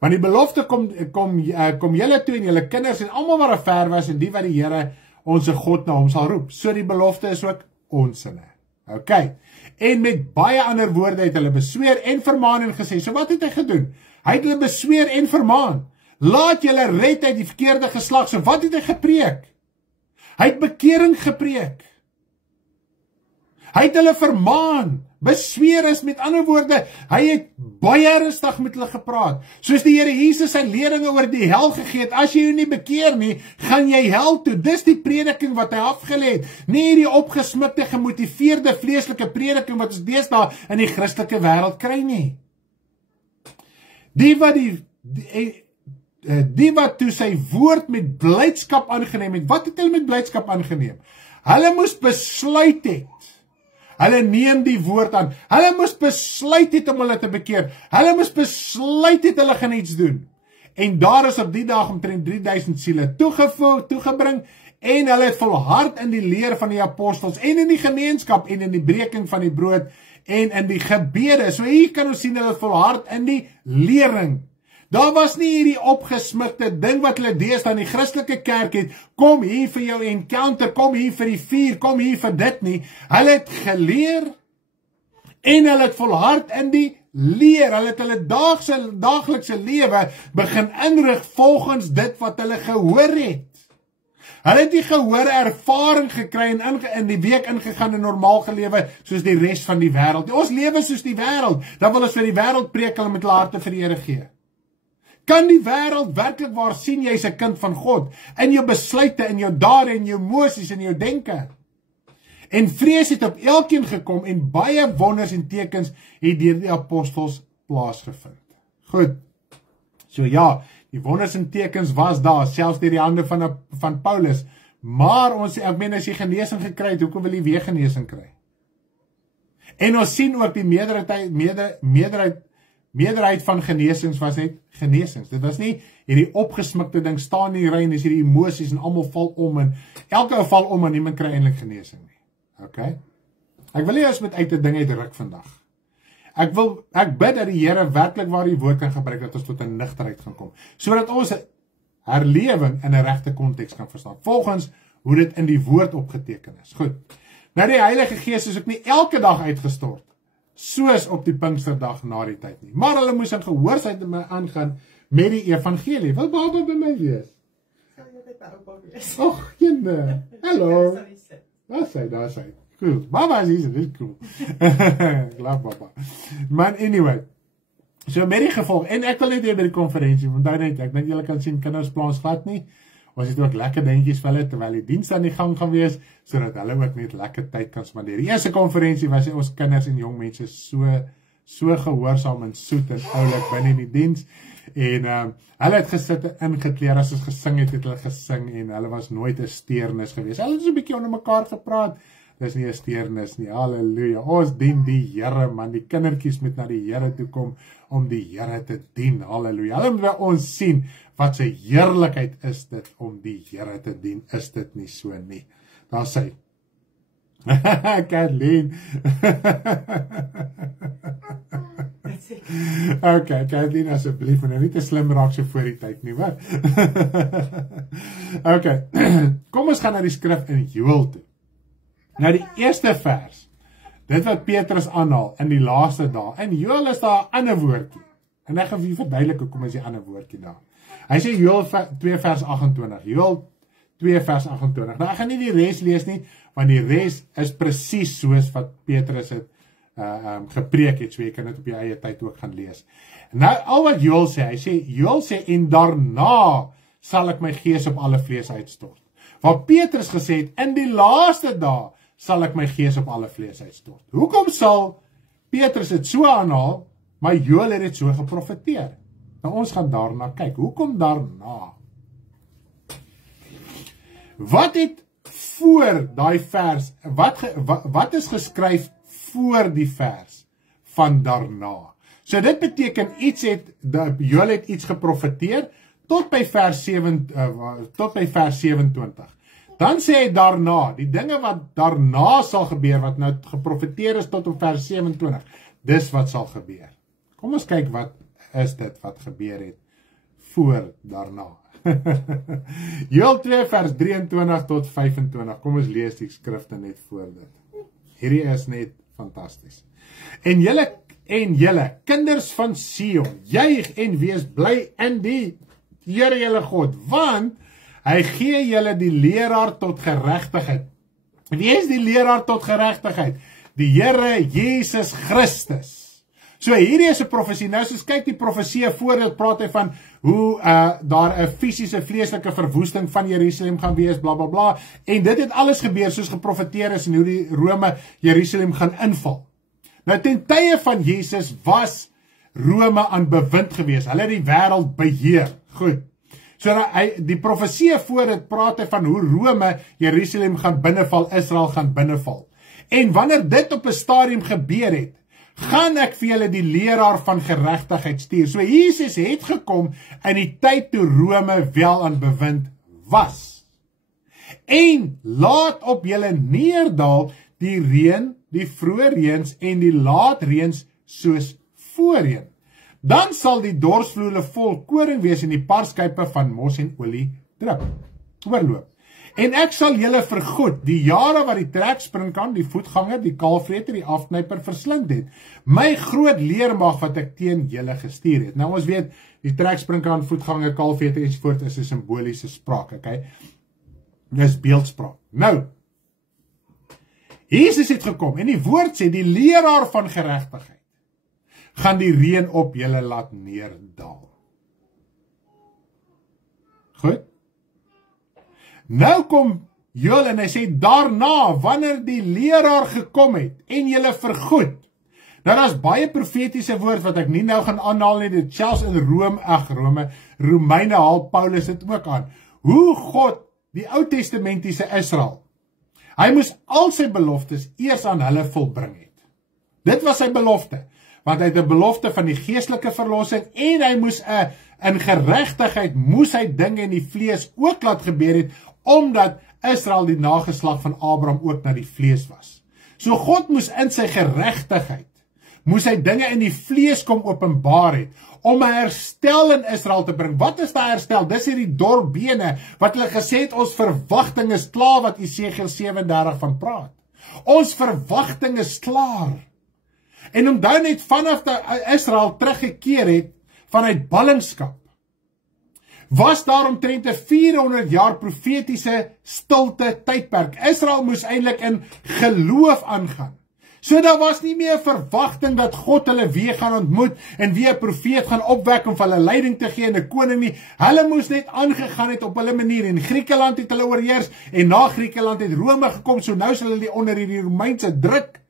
Want die belofte kom julle toe en julle kinders en almal wat ver was en die wat die Here ons God na hom sal roep. So die belofte is ook ons sinne. OK. En met baie ander woorde het hulle besweer en vermaan en gesê. So wat het hy gedoen? Hy het hulle besweer en vermaan. Laat julle red uit die verkeerde geslag. So wat het hy gepreek? Hy het bekering gepreek. Hy het hulle vermaan. Besweer is met ander woorde, hy het baie rustig met hulle gepraat. Soos die Here Jesus sy leringe oor die hel gegee het, as jy jou nie bekeer nie, gaan jy hel toe. Dis die prediking wat hy afgelê het. Nie die opgesmikte, gemotiveerde, vleeslike prediking wat ons deesdae in die Christelike wêreld kry nie. Die wat toe sy woord met blydskap aangeneem het, wat het hulle met blydskap aangeneem? Hulle moes besluit het. Hulle neem die woord aan. Hulle moes besluit het om hulle te bekeer. Hulle moes besluit het hulle gaan iets doen. En daar is op die dag omtrent 3000 siele toegebring en hulle het volhard in die leer van die apostels en in die gemeenskap en in die breking van die brood en in die gebede. So hier kan ons sien hulle volhard in die lering. Daar was nie hierdie opgesmikte ding wat hulle deesdae in die Christelike kerk het, kom hier vir jou encounter, kom hier vir die vuur, kom hier vir dit nie. Hulle het geleer en hulle het volhard in die leer. Hulle het hulle daaglikse lewe begin inrig volgens dit wat hulle gehoor het. Hulle het die gehoor ervaring gekry en in die week ingegaan en normaal gelewe soos die res van die wêreld. Ons lewe soos die wêreld, dan wil ons vir die wêreld preek, hulle met hulle harte vir die Here gee. Kan die wêreld werklik waar sien jy's 'n kind van God in jou besluite, in jou dade, in jou emosies, in jou denke? En vrees het op elkeen gekom en baie wonders en tekens het deur die apostels plaasgevind. Goed. So ja, die wonders en tekens was daar, selfs deur die hande van Paulus. Maar ek meen as jy genesing gekry het, hoekom wil jy weer genesing kry? En ons sien ook die meerderheid van genesings was net genesings. Dit was nie hierdie opgesmikte ding, staan in die ry en dis hierdie emosies en almal val om en elke val om en niemand kry eintlik genesing nie. OK? Ek wil nie ons met uit 'n ding uitruk vandag. Ek bid dat die Here werklik waar die woord kan gebruik dat ons tot 'n nugterheid gaan kom, sodat ons herlewing in 'n regte konteks kan verstaan, volgens hoe dit in die woord opgeteken is. Goed. Nou die Heilige Gees is ook nie elke dag uitgestort, soos op die Pinksterdag na die tyd nie. Maar hulle moes in gehoorsaamheid aangaan met die evangelie. Wil baba by my wees? Sal jy dit by oupa wees? Och, jene. Hallo. Daar sy. Cool. Baba is hier, dit is cool. Ek love baba. Maar anyway, so met die gevolg, en ek wil net hier by die konferensie, want daar net, ek dink julle kan sien, kinders plaas glad nie, ons het ook lekker dingetjies vir hulle, terwyl die diens aan die gang gaan wees, sodat hulle ook net lekker tyd kan spandeer. Die eerste konferensie was ons kinders en jong mense so gehoorsaam en soet en oulik binne die diens, en hulle het gesit en ingekleer, as ons gesing het hulle gesing, en hulle was nooit 'n steernis gewees. Hulle het so 'n bietjie onder mekaar gepraat, dis nie 'n steernis nie, halleluja, ons dien die Here man, die kindertjies moet na die Here toe kom, om die Here te dien, halleluja, hulle moet by ons sien, wat sy heerlikheid is dit, om die Here te dien, is dit nie so nie, daar sê, Kathleen, okay, Kathleen, asseblief, en nie te slim raak so voor die tyd nie, wat? Okay, kom ons gaan na die skrif in Joël toe. Nou die eerste vers, dit wat Petrus aanhaal in die laaste dae, in Joël is daar 'n ander woordjie, en ek gaan vir verduidelik hoekom is die ander woordjie daar. Hy sê Joël 2 vers 28, Joël 2 vers 28, nou ek gaan nie die res lees nie, want die res is presies soos wat Petrus het gepreek het, so jy kan dit op jou eie tyd ook gaan lees. Nou al wat Joël sê, en daarna sal ek my gees op alle vlees uitstort. Wat Petrus gesê het, in die laaste dae sal ek my gees op alle vlees uitstort. Hoekom sal Petrus het so aanhaal, maar Joël het dit so geprofeteer? Nou ons gaan daarna kyk, hoekom daarna? Wat het voor daai vers, wat is geskryf voor die vers van daarna? So dit beteken Joël het iets geprofeteer, tot by vers 27. Dan sê hy daarna, die dinge wat daarna sal gebeur, wat nou geprofeteer is tot op vers 27, dis wat sal gebeur. Kom ons kyk wat is dit wat gebeur het voor daarna. Joël 2 vers 23 tot 25, kom ons lees die skrifte net voor dit. Hierdie is net fantasties. En julle kinders van Sion, juig en wees bly in die Here julle God, want hy gee julle die leraar tot geregtigheid. Wie is die leraar tot geregtigheid? Die Here Jesus Christus. So hierdie is 'n profesie. Nou soos kyk die profesie voordat praat hy van hoe daar 'n fisiese vleeslike verwoesting van Jerusalem gaan wees, bla bla bla. En dit het alles gebeur soos geprofeteer is en hoe die Rome Jerusalem gaan inval. Nou ten tye van Jesus was Rome aan bewind gewees. Hulle het die wêreld beheer. Goed. So die profesie voor dit praat hy van hoe Rome Jerusalem gaan binneval, Israel gaan binneval. En wanneer dit op 'n stadium gebeur het, gaan ek vir julle die leraar van geregtigheid stuur. So Jesus het gekom in die tyd toe Rome wel aan bewind was. En laat op julle neerdal die reën, die vroeë reëns en die laat reëns soos voorheen. Dan sal die dorsvloere vol koring wees en die parskype van mos en olie drup. Oorloop. En ek sal julle vergoed, die jare wat die trekspringkan, die voetganger, die kaalvreter, die afknyper verslind het. My groot leermag wat ek teen julle gestuur het. Nou ons weet, die trekspringkan, voetganger, kaalvreter ensovoort is 'n simboliese spraak, okay? Dis beeldspraak. Nou, Jesus het gekom en die woord sê, die leraar van geregtigheid gaan die reën op julle laat neerdal. Goed? Nou kom Joël en hy sê, daarna, wanneer die leraar gekom het, en julle vergoed. Nou, dat is baie profetiese woord, wat ek nie nou gaan aanhaal nie, dit selfs in Romeine haal Paulus het ook aan. Hoe God, die Oud-testamentiese Israel, hy moes al sy beloftes eers aan hulle volbring het. Dit was sy belofte. Want hy het 'n belofte van die geestelike verlossing en hy moes in geregtigheid moes hy dinge in die vlees ook laat gebeur het, omdat Israel die nageslag van Abraham ook na die vlees was. So God moes in sy geregtigheid moes hy dinge in die vlees kom openbaar het, om 'n herstel in Israel te bring. Wat is daai herstel? Dis hierdie dorbene, wat hulle gesê het, ons verwagting is klaar, wat Esegiel 37 van praat. Ons verwagting is klaar. En onthou net vanaf dat Israel teruggekeer het, vanuit ballingskap, was daar omtrent 'n 400 jaar profetiese stilte tydperk. Israel moes eintlik in geloof aangaan. So daar was nie meer verwagting dat God hulle weer gaan ontmoet en weer 'n profeet gaan opwek om vir hulle leiding te gee en 'n koning nie. Hulle moes net aangegaan het op hulle manier. En Griekeland het hulle oorheers en na Griekeland het Rome gekom, so nou is hulle onder hierdie Romeinse druk.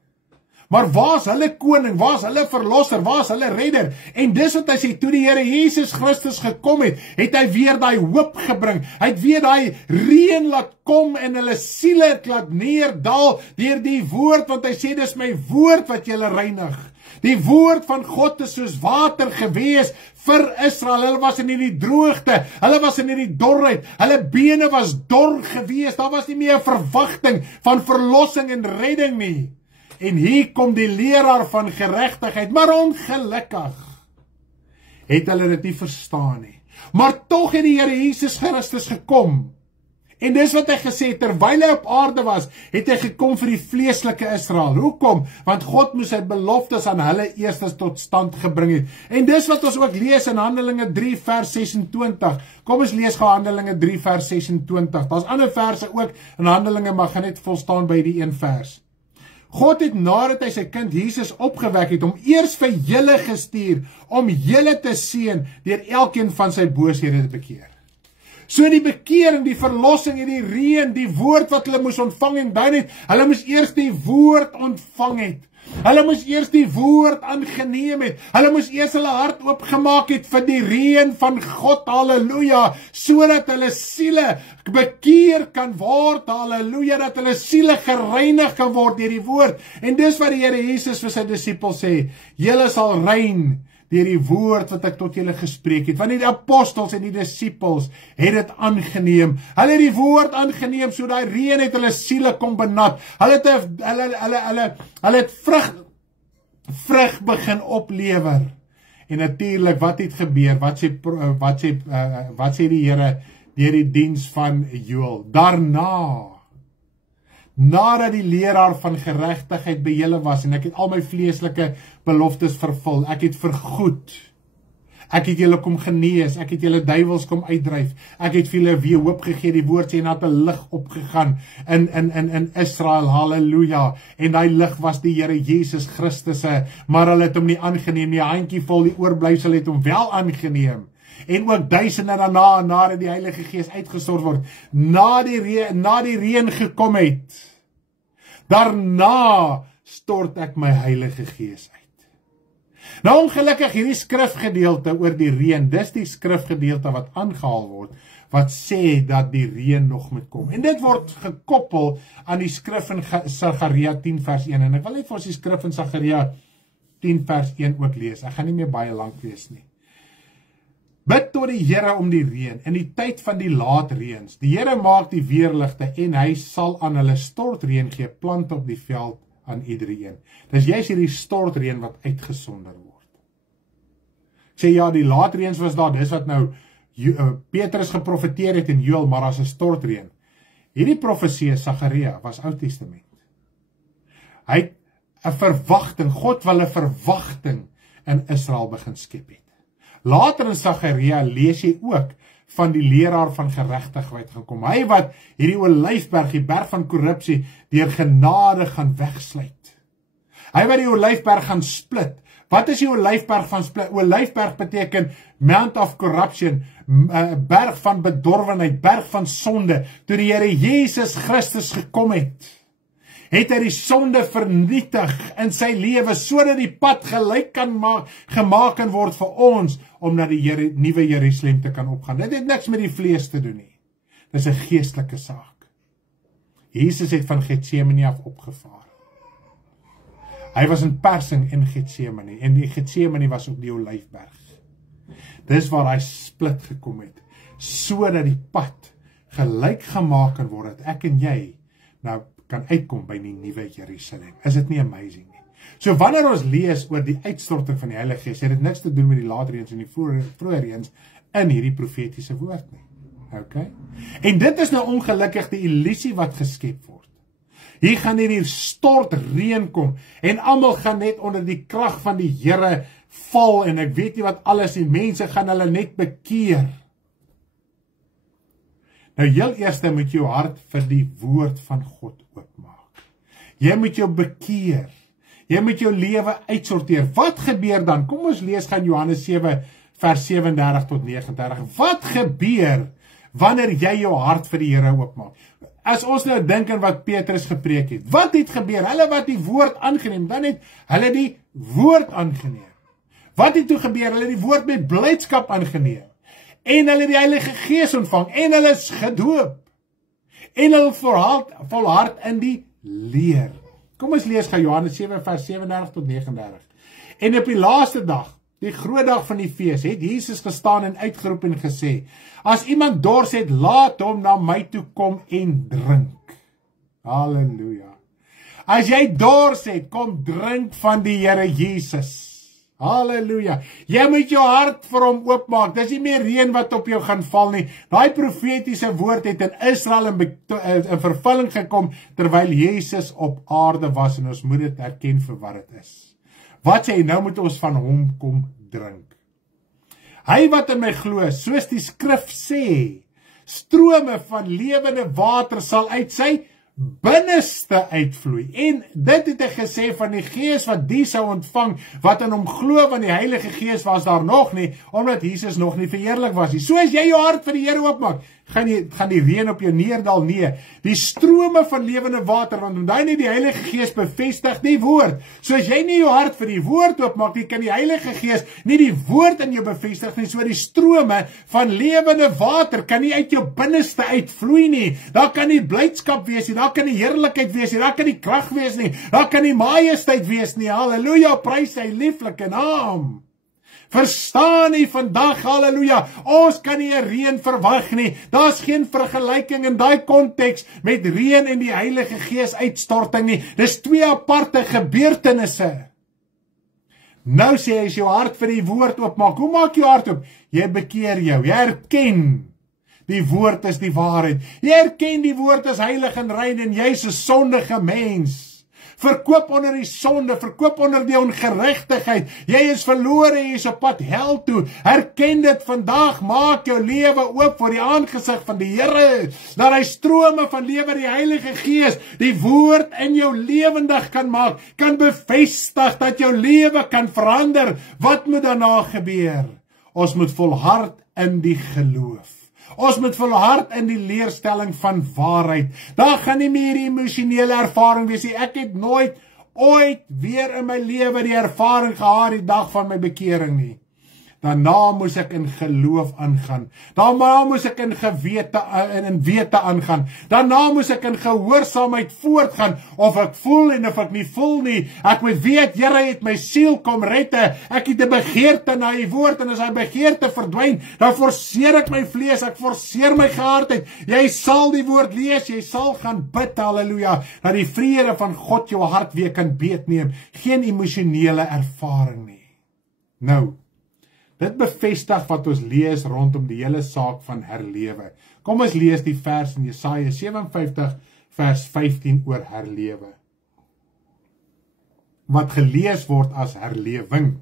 Maar waar is hulle koning? Waar is hulle verlosser? Waar is hulle redder? En dis wat hy sê, toe die Here Jesus Christus gekom het, het hy weer daai hoop gebring. Hy het weer daai reën laat kom en hulle siele het laat neerdal deur die woord, want hy sê, dis my woord wat julle reinig. Die woord van God is soos water gewees vir Israel. Hulle was in hierdie droogte, hulle was in hierdie dorheid, hulle bene was dor gewees, daar was nie meer 'n verwagting van verlossing en redding nie. En hier kom die leraar van geregtigheid, maar ongelukkig het hulle dit nie verstaan nie. Maar tog het die Here Jesus Christus gekom. En dis wat hy gesê het, terwyl hy op aarde was, het hy gekom vir die vleeslike Israel. Hoekom? Want God moes sy beloftes aan hulle eers tot stand gebring het. En dis wat ons ook lees in Handelinge 3 vers 26. Kom ons lees gou Handelinge 3 vers 26. Daar's ander verse ook in Handelinge, maar gaan net volstaan by die een vers. God het nadat hy sy kind Jesus opgewek het, om eers vir julle gestuur, om julle te seën, deur elkeen van sy booshede te bekeer. So die bekering, die verlossing en die reën, die woord wat hulle moes ontvang en dan het, hulle moes eers die woord ontvang het. Hulle moes eers die woord aangeneem het. Hulle moes eers hulle hart oopgemaak het vir die reën van God, halleluja, sodat hulle siele bekeer kan word, halleluja, dat hulle siele gereinig kan word deur die woord. En dis wat die Here Jesus vir sy disippels sê, julle sal rein deur die woord wat ek tot julle gespreek het. Want die apostels en die disippels het dit aangeneem. Hulle het die woord aangeneem, so daai reën het hulle siele kom benat. Hulle het vrug begin oplewer. En natuurlik, wat het gebeur? Wat sê die Here deur die diens van Joël? Daarna, nadat die leraar van geregtigheid by julle was, en ek het al my vleeslike beloftes vervul, ek het vergoed, ek het julle kom genees, ek het julle duiwels kom uitdryf, ek het vir julle weer hoop gegee, die woord sê, en het 'n lig opgegaan in Israel, halleluja, en die lig was die Here Jesus Christus, maar hulle het hom nie aangeneem, die handjievol, die oorblyfsel het hom wel aangeneem. En ook duisende daarna, nadat die Heilige Gees uitgestort word, na die reën gekom het, daarna stort ek my Heilige Gees uit. Nou ongelukkig hierdie skrifgedeelte oor die reën, dis die skrifgedeelte wat aangehaal word, wat sê dat die reën nog moet kom. En dit word gekoppel aan die skrif in Sagaria 10 vers 1, en ek wil net vir ons die skrif in Sagaria 10 vers 1 ook lees, ek gaan nie meer baie lank lees nie. Bid tot die Here om die reën, in die tyd van die laatreëns. Die Here maak die weerligte, en hy sal aan hulle stortreën gee, plant op die veld aan iedereen. Dis juist hierdie stortreën wat uitgesonder word. Ek sê ja, die laatreëns was daar, dis wat nou Petrus geprofeteer het in Joël, maar as 'n stortreën. Hierdie profesie Sagaria was Ou Testament. Hy het 'n verwagting, God wil 'n verwagting in Israel begin skep het. Later in Sagaria lees jy ook van die leraar van geregtigheid gaan kom. Hy wat hierdie olyfberg, die berg van korrupsie, deur genade gaan wegsluit. Hy wat die olyfberg gaan split. Wat is die olyfberg van split? Olyfberg beteken Mount of Corruption, berg van bedorwenheid, berg van sonde. Toe die Here Jesus Christus gekom het, het hy die sonde vernietig in sy lewe, sodat die pad gelyk gemaak kan word vir ons, om na die nuwe Jerusalem te kan opgaan. Dit het niks met die vlees te doen nie. Dit is 'n geestelike saak. Jesus het van Getsemane af opgevaar. Hy was in persing in Getsemane, en die Getsemane was op die olyfberg. Dis waar hy split gekom het, sodat die pad gelyk gemaak kan word, dat ek en jy nou kan uitkom by die nuwe Jerusalem. Is dit nie amazing nie? So wanneer ons lees oor die uitstorting van die Heilige Gees, het dit niks te doen met die later eens en die vroeër eens in hierdie profetiese woord nie. Okay? En dit is nou ongelukkig die illusie wat geskep word. Hier gaan hier stort reën kom en almal gaan net onder die krag van die Here val en ek weet nie wat alles, die mense gaan hulle net bekeer. Nou heel eers moet jou hart vir die woord van God oopmaak. Jy moet jou bekeer. Jy moet jou lewe uitsorteer. Wat gebeur dan? Kom ons lees gaan Johannes 7 vers 37 tot 39. Wat gebeur wanneer jy jou hart vir die Here oopmaak? As ons nou dink aan wat Petrus gepreek het, wat het gebeur? Hulle wat die woord aangeneem, dan het hulle die woord aangeneem. Wat het toe gebeur? Hulle het die woord met blydskap aangeneem. En hulle het die Heilige Gees ontvang, en hulle is gedoop. En hulle volhard in die leer. Kom ons lees gaan Johannes 7 vers 37 tot 39. En op die laaste dag, die groot dag van die fees, het Jesus gestaan en uitgeroep en gesê, as iemand dors het, laat hom na my toe kom en drink. Halleluja. As jy dors het, kom drink van die Here Jesus. Halleluja. Jy moet jou hart vir hom oopmaak. Dis nie meer reën wat op jou gaan val nie. Daai profetiese woord het in Israel in vervulling gekom terwyl Jesus op aarde was en ons moet dit erken vir wat dit is. Wat sê hy? Nou moet ons van hom kom drink. Hy wat in my glo, soos die skrif sê, strome van lewende water sal uit sy binneste uitvloei. En dit het hy gesê van die Gees wat die sou ontvang, wat in hom glo, want die Heilige Gees was daar nog nie, omdat Jesus nog nie verheerlik was nie. So as jy jou hart vir die Here oopmaak, gaan die reën op jou neerdal, nee. Die strome van lewende water, want onthou nie die Heilige Gees bevestig die woord. So as jy nie jou hart vir die woord oopmaak nie, kan die Heilige Gees nie die woord in jou bevestig nie. So die strome van lewende water kan nie uit jou binneste uitvloei nie. Daar kan nie blydskap wees nie, daar kan nie heerlikheid wees nie, daar kan nie krag wees nie, daar kan nie majesteit wees nie. Halleluja, prys sy lieflike naam. Verstaan nie vandag, halleluja, ons kan nie 'n reën verwag nie. Daar's geen vergelyking in daai konteks met reën en die Heilige Gees uitstorting nie. Dis twee aparte gebeurtenisse. Nou sê hy, as jou hart vir die woord oopmaak, hoe maak jou hart oop? Jy bekeer jou, jy erken die woord is die waarheid. Jy erken die woord is heilig en rein en jy's 'n sondige mens. Verkoop onder die sonde, verkoop onder die ongeregtigheid. Jy is verlore, jy is op pad hel toe. Herken dit vandag, maak jou lewe oop voor die aangesig van die Here. Dat hy strome van lewe, die Heilige Gees, die woord in jou lewendig kan maak, kan bevestig dat jou lewe kan verander. Wat moet daarna gebeur? Ons moet volhard in die geloof. Ons moet volhard in die leerstelling van waarheid. Daar gaan nie meer die emosionele ervaring wees nie. Ek het nooit ooit weer in my lewe die ervaring gehad die dag van my bekering nie. Daarna moes ek in geloof aangaan. Daarna moes ek in wete aangaan. Daarna moes ek in gehoorsaamheid voortgaan. Of ek voel en of ek nie voel nie. Ek moet weet, Here het my siel kom redde. Ek het 'n begeerte na die woord en as hy begeerte verdwyn, dan forceer ek my vlees, ek forceer my gehardheid. Jy sal die woord lees, jy sal gaan bid, halleluja, dat die vrede van God jou hart weer kan beetneem. Geen emosionele ervaring nie. Nou, dit bevestig wat ons lees rondom die hele saak van herlewe. Kom ons lees die vers in Jesaja 57 vers 15 oor herlewe. Wat gelees word as herlewing.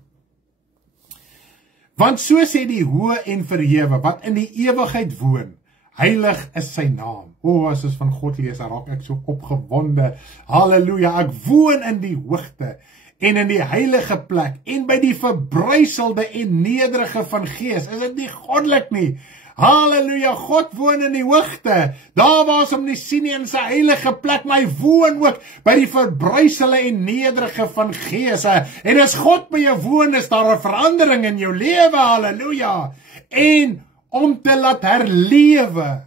Want so sê die hoë en verhewe, wat in die ewigheid woon, heilig is sy naam. As ons van God lees, dan raak ek so opgewonde. Halleluja, ek woon in die hoogte en in die heilige plek, en by die verbryselde en nederige van gees. Is dit nie goddelik nie? Halleluja, God woon in die hoogte. Daar waar ons hom nie sien nie, in sy heilige plek, maar hy woon ook by die verbryselde en nederige van gees. En as God by jou woon, is daar 'n verandering in jou lewe, halleluja. En om te laat herlewe.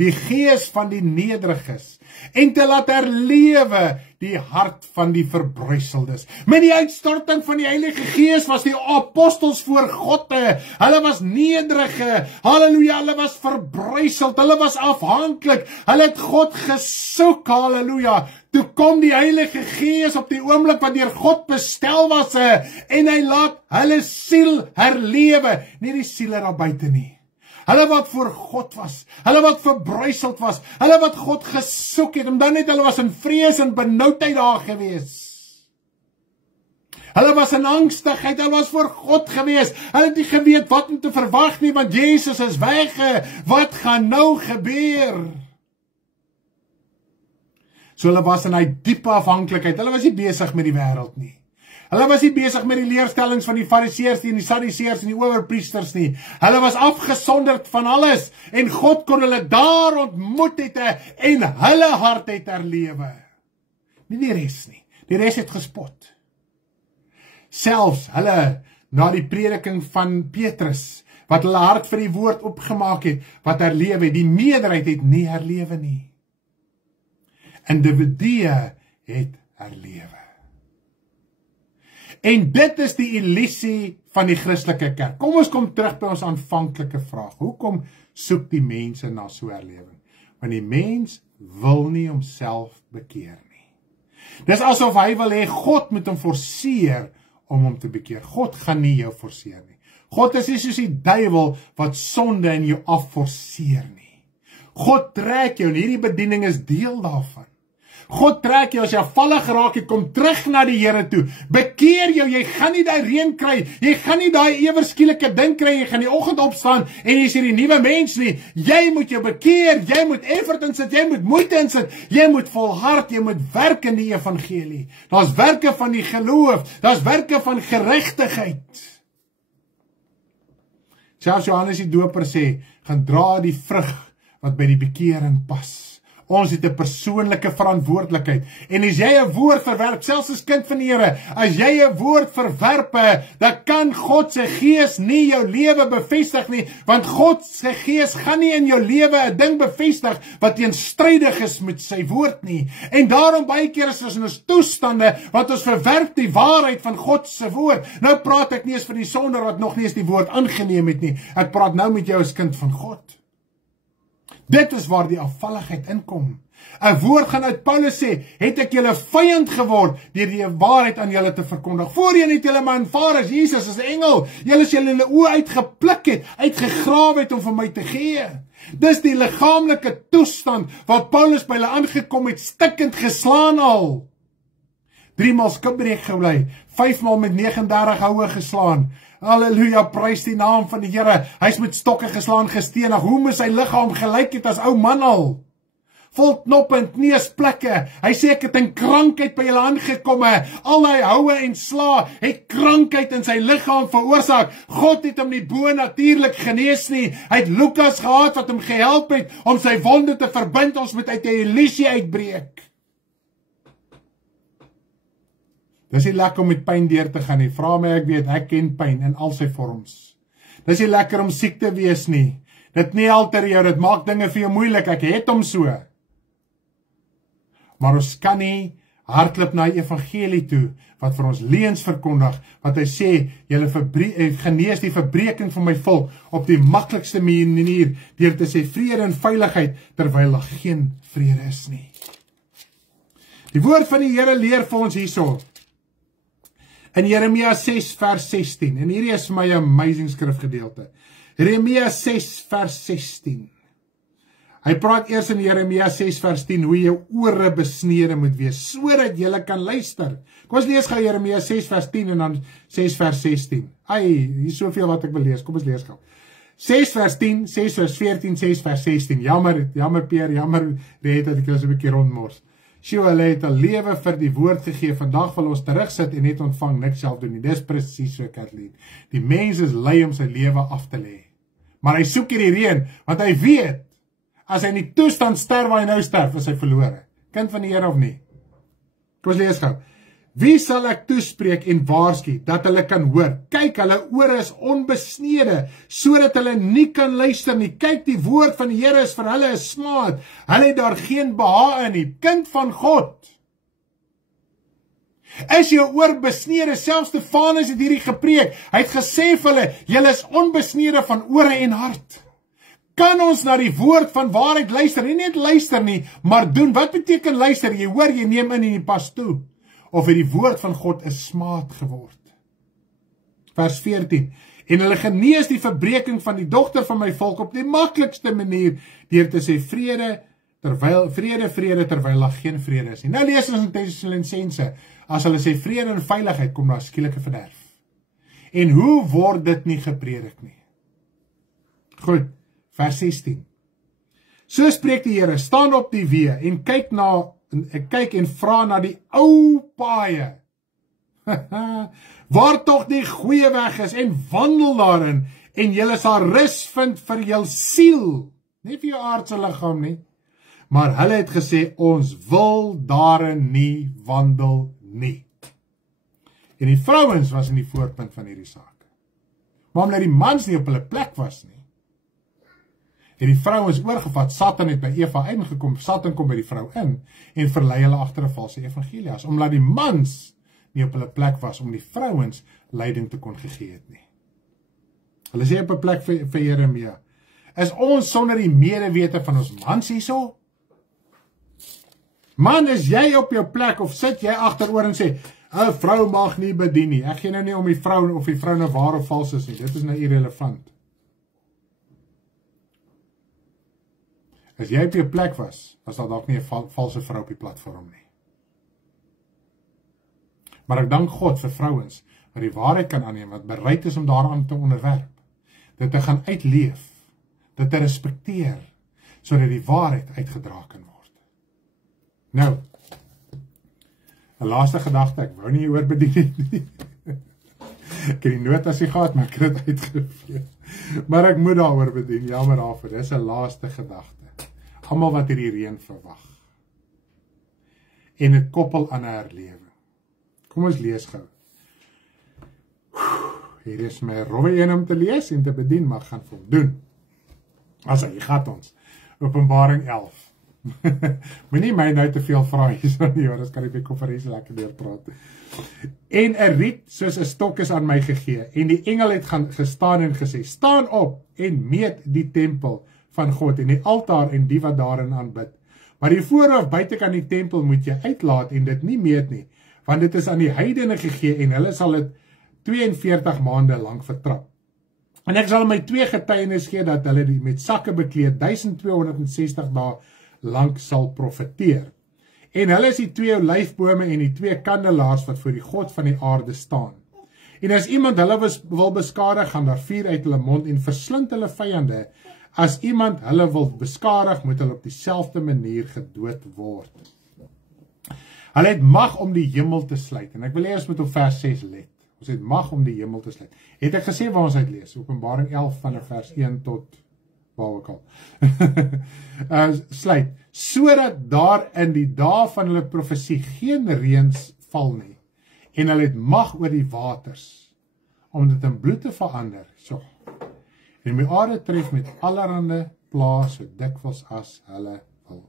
die gees van die nederiges, en te laat herlewe die hart van die verbruiseldes. Met die uitstorting van die Heilige Gees was die apostels voor God, hulle was nederige, halleluja, hulle was verbruiseld, hulle was afhanklik, hulle het God gesoek, halleluja. Toe kom die Heilige Gees op die oomblik wat deur God bestel was, en hy laat hulle siel herlewe, nie die siele daar buite nie. Hulle wat voor God was, hulle wat verbruiseld was, hulle wat God gesoek het, en dan net hulle was in vrees en benoudheid daar gewees. Hulle was in angstigheid, hulle was voor God gewees, hulle het nie geweet wat om te verwag nie, want Jesus is weg, wat gaan nou gebeur? So hulle was in hy diepe afhanklikheid, hulle was nie besig met die wêreld nie. Hulle was nie besig met die leerstellings van die fariseërs en die sadduseërs en die owerpriesters nie. Hulle was afgesonderd van alles, en God kon hulle daar ontmoet het, en hulle hart het herlewe. Nie die res nie, die res het gespot. Selfs hulle, na die prediking van Petrus, wat hulle hart vir die woord opgemaak het, wat herlewe, die meerderheid het nie herlewe nie. Individue het herlewe. En dit is die illusie van die Christelike kerk. Kom ons kom terug by ons aanvanklike vraag. Hoekom soek die mense na so herlewing? Want die mens wil nie homself bekeer nie. Dis asof hy wil hê God moet hom forceer om hom te bekeer. God gaan nie jou forceer nie. God is nie soos die duiwel wat sonde in jou afforceer nie. God trek jou, en hierdie bediening is deel daarvan. God trek jou, as jy afvallig geraak het, kom terug na die Here toe. Bekeer jou, jy gaan nie daai reën kry, jy gaan nie daai ewer skielike ding kry, jy gaan die oggend opstaan, en jy is hierdie nuwe mens nie. Jy moet jou bekeer, jy moet effort insit, jy moet moeite insit, jy moet volhard, jy moet werk in die evangelie. Daar's werke van die geloof, daar's werke van geregtigheid. Selfs Johannes die Doper sê, gaan dra die vrug wat by die bekering pas. Ons het 'n persoonlike verantwoordelikheid. En as jy 'n woord verwerp, selfs as kind van die Here, as jy 'n woord verwerp, dan kan God se gees nie jou lewe bevestig nie, want God se gees gaan nie in jou lewe 'n ding bevestig wat teenstrydig is met sy woord nie. En daarom baie keer is ons in 'n toestande wat ons verwerp die waarheid van God se woord. Nou praat ek nie eens vir die sonder wat nog nie eens die woord aangeneem het nie. Ek praat nou met jou as kind van God. Dit is waar die afvalligheid inkom. 'n woord gaan uit Paulus sê, het ek julle vyand geword deur die waarheid aan julle te verkondig. Voorheen het julle my aanvaar as Jesus as 'n engel. Julle is julle oë uitgepluk het, uitgegrawe het om vir my te gee. Dis die liggaamlike toestand wat Paulus by hulle aangekom het, stikkend geslaan al. 3 maal skipbreek gebly, 5 maal met 39 houe geslaan. Halleluja, prys die naam van die Here. Hy's met stokke geslaan, gestenig. Hoe moes sy liggaam gelyk het as ou man al? Vol knoppe en kneusplekke. Hy sê ek het in krankheid by julle aangekomme. Al hy houe en sla het krankheid in sy liggaam veroorsaak. God het hom nie bo-natuurlik genees nie. Hy het Lukas gehad wat hom gehelp het om sy wonde te verbind. Ons moet uit die illusie uitbreek. Dis nie lekker om met pyn deur te gaan nie. Vra my, ek weet, ek ken pyn in al sy vorms. Dis nie lekker om siek te wees nie. Dit nie alter jou, dit maak dinge vir jou moeilik. Ek het hom so. Maar ons kan nie hardloop na die evangelie toe, wat vir ons leuns verkondig, wat hy sê, julle genees die verbreking van my volk op die maklikste manier, deur te sê vrede en veiligheid, terwyl daar geen vrede is nie. Die woord van die Here leer vir ons hierso, in Jeremia 6 vers 16, en hierdie is vir my 'n amazing skrifgedeelte. Jeremia 6 vers 16. Hy praat eers in Jeremia 6 vers 10, hoe jou ore besnede moet wees, sodat jy kan luister. Kom ons lees gou Jeremia 6 vers 10 en dan 6 vers 16. Hier is soveel wat ek wil lees, kom ons lees gou. 6 vers 10, 6 vers 14, 6 vers 16. Jammer Peer, jammer, weet dat ek jou so 'n bietjie rondmors. Sjoe, hulle het 'n lewe vir die woord gegee, vandag wil ons terugsit en net ontvang, niks self doen nie. Dis presies so, Kathleen. Die mens is lui om sy lewe af te lê. Maar hy soek hierdie reën, want hy weet, as hy in die toestand sterf waar hy nou sterf, is hy verlore. Kind van die Here of nie? Kom ons lees gou. Wie sal ek toespreek en waarsku, dat hulle kan hoor? Kyk, hulle ore is onbesnede, sodat hulle nie kan luister nie. Kyk, die woord van die Here is vir hulle 'n smaad. Hulle het daar geen behae in nie. Kind van God, is jou oor besnede? Selfs Stefanus het hierdie gepreek. Hy het gesê vir hulle, julle is onbesnede van ore en hart. Kan ons na die woord van waarheid luister? Nie net luister nie, maar doen. Wat beteken luister? Jy hoor, jy neem in en jy pas toe. Of het die woord van God 'n smaad geword? Vers 14. En hulle genees die verbreeking van die dogter van my volk op die maklikste manier, deur te sê vrede, terwyl daar geen vrede is nie. Nou lees ons in Tessalonisense, as hulle sê vrede en veiligheid, kom daar skielike verderf. En hoe word dit nie gepredik nie? Goed, vers 16. So spreek die Here, staan op die weë en kyk en vra na die ou paaie, waar tog die goeie weg is, en wandel daarin, en julle sal rus vind vir jul siel, nie vir jou aardse liggaam nie. Maar hulle het gesê, ons wil daarin nie wandel nie. En die vrouens was in die voorpunt van hierdie saak. Maar omdat die mans nie op hulle plek was nie, het die vrouens oorgevat. Satan het by Eva ingekom, Satan kom by die vrou in, en verlei hulle agter 'n valse evangelie, omdat die mans nie op hulle plek was, om die vrouens leiding te kon gegee het nie. Hulle sê op 'n plek vir Jeremia, is ons sonder die medewete van ons mans hierso? Man, is jy op jou plek, of sit jy agteroor en sê, 'n vrou mag nie bedien nie. Ek gee nou nie om die vrou, of die vrou nou waar of vals is nie, dit is nou irrelevant. As jy op jou plek was daar dalk nie 'n valse vrou op die platform nie. Maar ek dank God vir vrouens wat die waarheid kan aanneem, wat bereid is om daaraan te onderwerp, dit te gaan uitleef, dit te respekteer, sodat die waarheid uitgedra kan word. Nou, 'n laaste gedagte, ek wou nie oor bedien het nie. Ek het die notasie gehad, maar ek het dit uitgevee. Maar ek moet daaroor bedien, jammer daarvoor, dis 'n laaste gedagte. Almal wat hierdie reën verwag. En dit koppel aan 'n herlewing. Kom ons lees gou. Hier is my rowwe een om te lees en te bedien, maar gaan vir hom doen. As hy gaat ons. Openbaring 11. Moenie my nou te veel vra hierso nie, hoor, as kan ek by konferensie lekker deurpraat. En 'n riet soos 'n stok is aan my gegee, en die engel het gestaan en gesê, staan op en meet die tempel van God en die altaar en die wat daarin aanbid. Maar die voorhoof buitekant die tempel moet jy uitlaat en dit nie meet nie, want dit is aan die heidene gegee en hulle sal dit 42 maande lank vertrap. En ek sal my 2 getuienis gee dat hulle die met sakke bekleed 1260 dae lank sal profeteer. En hulle is die 2 olyfbome en die 2 kandelaars wat voor die God van die aarde staan. En as iemand hulle wil beskadig, gaan daar vuur uit hulle mond en verslind hulle vyande. As iemand hulle wil beskadig, moet hulle op dieselfde manier gedood word. Hulle het mag om die hemel te sluit. En ek wil hê ons moet op vers 6 let. Ons het mag om die hemel te sluit. Het ek gesê waar ons uit lees? Openbaring 11 van vers 1 tot waar ook al. Sluit. Sodat daar in die dae van hulle profesie geen reëns val nie. En hulle het mag oor die waters, om dit in bloed te verander. So. En my aarde tref met allerhande plaas, so dikwels as hulle wil.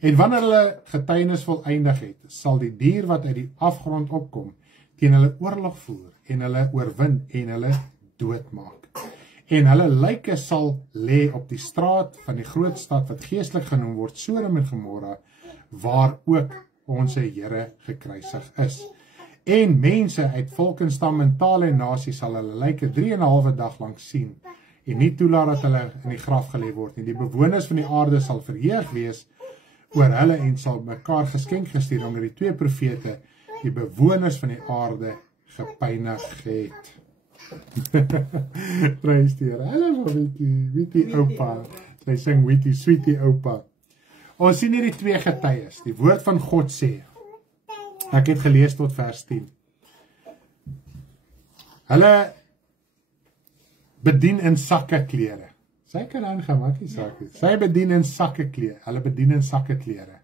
En wanneer hulle getuienis volëindig het, sal die dier wat uit die afgrond opkom, teen hulle oorlog voer, en hulle oorwin, en hulle doodmaak. En hulle lyke sal lê op die straat van die groot stad, wat geestelik genoem word, Sodom en Gomorra, waar ook ons Here gekruisig is. En mense uit volke, stamme en tale en nasies sal hulle lyke 3,5 dag lank sien, en nie toelaat dat hulle in die graf gelê word nie. Die bewoners van die aarde sal verheug wees oor hulle en sal mekaar geskenk gestuur, omdat die 2 profete die bewoners van die aarde gepynig het. Prys die Here. Hallo Witty oupa. Sy sing Witty, sweetie oupa. Ons sien hier die 2 getuies. Die woord van God sê, ek het gelees tot vers 10. Hulle bedien in sakke klere. Sy kan aangaan, maak nie saak nie. Sy bedien in sakke klere. Hulle bedien in sakke klere.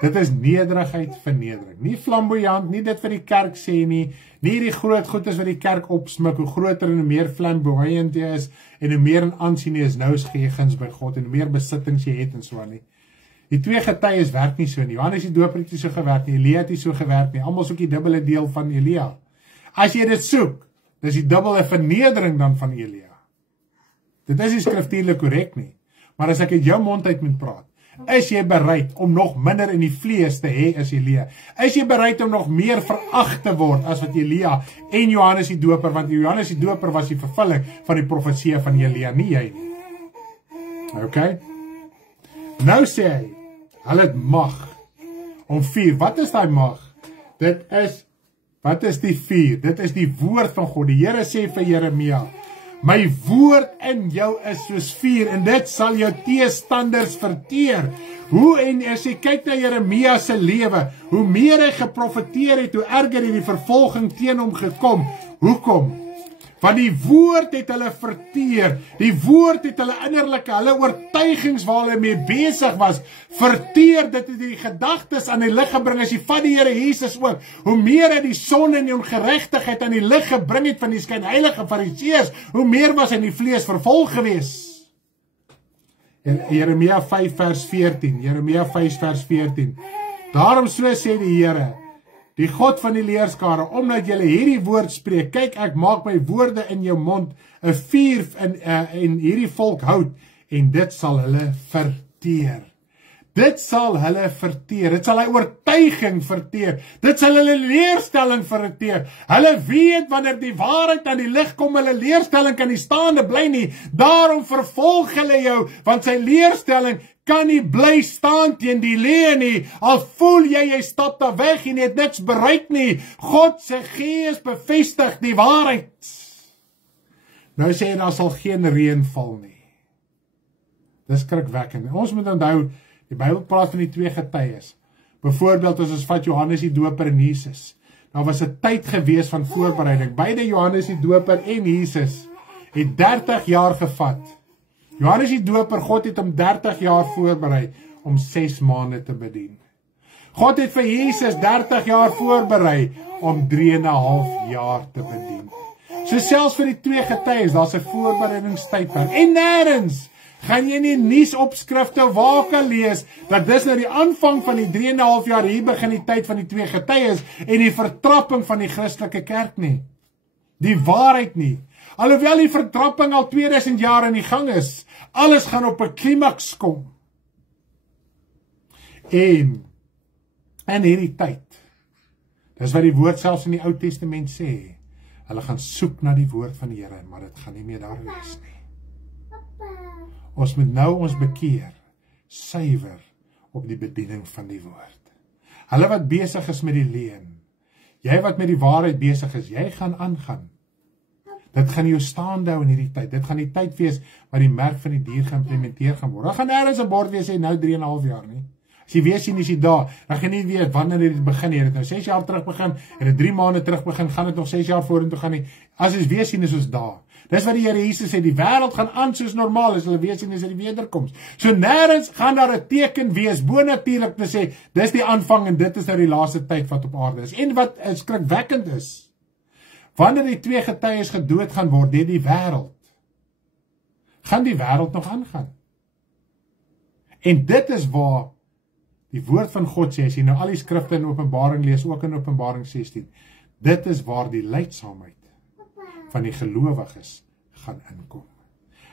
Dit is nederigheid, vernedering. Nie flamboyant, nie dit wat die kerk sê nie, nie die groot goed is wat die kerk opsmik, hoe groter en hoe meer flamboyant jy is, en hoe meer in aansien jy is, nou is gee guns by God, en hoe meer besittings jy het en so aan nie. Die twee getuies werk nie so nie. Johannes die Doper het nie so gewerk nie, Elia het nie so gewerk nie, almal soek die dubbele deel van Elia. As jy dit soek, dis die dubbele vernedering dan van Elia. Dit is nie skriftuurlik korrek nie, maar as ek uit jou mond uit moet praat, is jy bereid om nog minder in die vlees te hê as Elia? Is jy bereid om nog meer verag te word as wat Elia en Johannes die Doper, want Johannes die Doper was die vervulling van die profesie van Elia, nie jy nie. Okay? Nou sê hy, hulle het mag om vuur. Wat is die mag? Wat is die vuur? Dit is die woord van God. Die Here sê vir Jeremia, my woord in jou is soos vuur en dit sal jou teestanders verteer. En as jy kyk na Jeremia se lewe, hoe meer hy geprofeteer het, hoe erger het die vervolging teen hom gekom. Hoekom? Want die woord het hulle verteer, die woord het hulle oortuigings waar hulle mee besig was, verteer, dit het die gedagtes aan die lig gebring, as jy vat die Here Jesus ook, hoe meer hy die sonde en die ongeregtigheid aan die lig gebring het van die skynheilige fariseërs, hoe meer was hy in die vlees vervolg gewees. Jeremia 5 vers 14, daarom so sê die Here, die God van die leerskare, omdat julle hierdie woord spreek, kyk, ek maak my woorde in jou mond, 'n vuur in hierdie volk hout, en dit sal hulle verteer. Dit sal hulle verteer, dit sal hy oortuiging verteer, dit sal hulle leerstelling verteer. Hulle weet wanneer die waarheid aan die lig kom, hulle leerstelling kan nie staande bly nie, daarom vervolg hulle jou, want sy leerstelling kan nie bly staan teen die leë nie, al voel jy stap daar weg en jy het niks bereik nie, God se gees bevestig die waarheid. Nou sê hy, daar sal geen reën val nie. Dis skrikwekkend. Ons moet onthou, die Bybel praat van die twee getuies. Byvoorbeeld, as ons vat Johannes die Doper en Jesus, daar was 'n tyd gewees van voorbereiding. Beide Johannes die Doper en Jesus het 30 jaar gevat. Johannes die Doper, God het hom 30 jaar voorberei om 6 maande te bedien. God het vir Jesus 30 jaar voorberei om 3,5 jaar te bedien. So selfs vir die twee getuies, daar's 'n voorbereidingstydperk. En nêrens gaan jy nie nuusopskrifte waar kan lees, dat dis nou die aanvang van die 3,5 jaar, hier begin die tyd van die twee getuies, en die vertrapping van die Christelike kerk nie. Die waarheid nie. Alhoewel die vertrapping al 2000 jaar in die gang is, alles gaan op 'n klimaks kom. En in hierdie tyd, dis wat die woord selfs in die Ou Testament sê, hulle gaan soek na die woord van die Here, maar dit gaan nie meer daar wees nie. Ons moet nou ons bekeer, suiwer op die bediening van die woord. Hulle wat besig is met die leuen, jy wat met die waarheid besig is, jy gaan aangaan. Dit gaan jou staande hou in hierdie tyd. Dit gaan die tyd wees waar die merk van die dier geïmplementeer gaan word. Daar gaan nêrens 'n bord wees sê nou 3,5 jaar nie. As jy weer sien is jy daar, dan gaan jy nie weet wanneer dit begin nie. Het dit nou 6 jaar terug begin, het dit 3 maande terug begin, gaan dit nog 6 jaar vorentoe gaan nie. As jy weer sien is ons daar. Dis wat die Here Jesus sê, die wêreld gaan aan soos normaal, as hulle weer sien is dit die wederkoms. So nêrens gaan daar 'n teken wees, bonatuurlik te sê, dis die aanvang en dit is nou die laaste tyd wat op aarde is. En wat skrikwekkend is, wanneer die twee getuies gedood gaan word deur die wêreld, gaan die wêreld nog aangaan. En dit is waar die woord van God sê, as jy nou al die skrifte in Openbaring lees, ook in Openbaring 16, dit is waar die lydsaamheid van die gelowiges gaan inkom.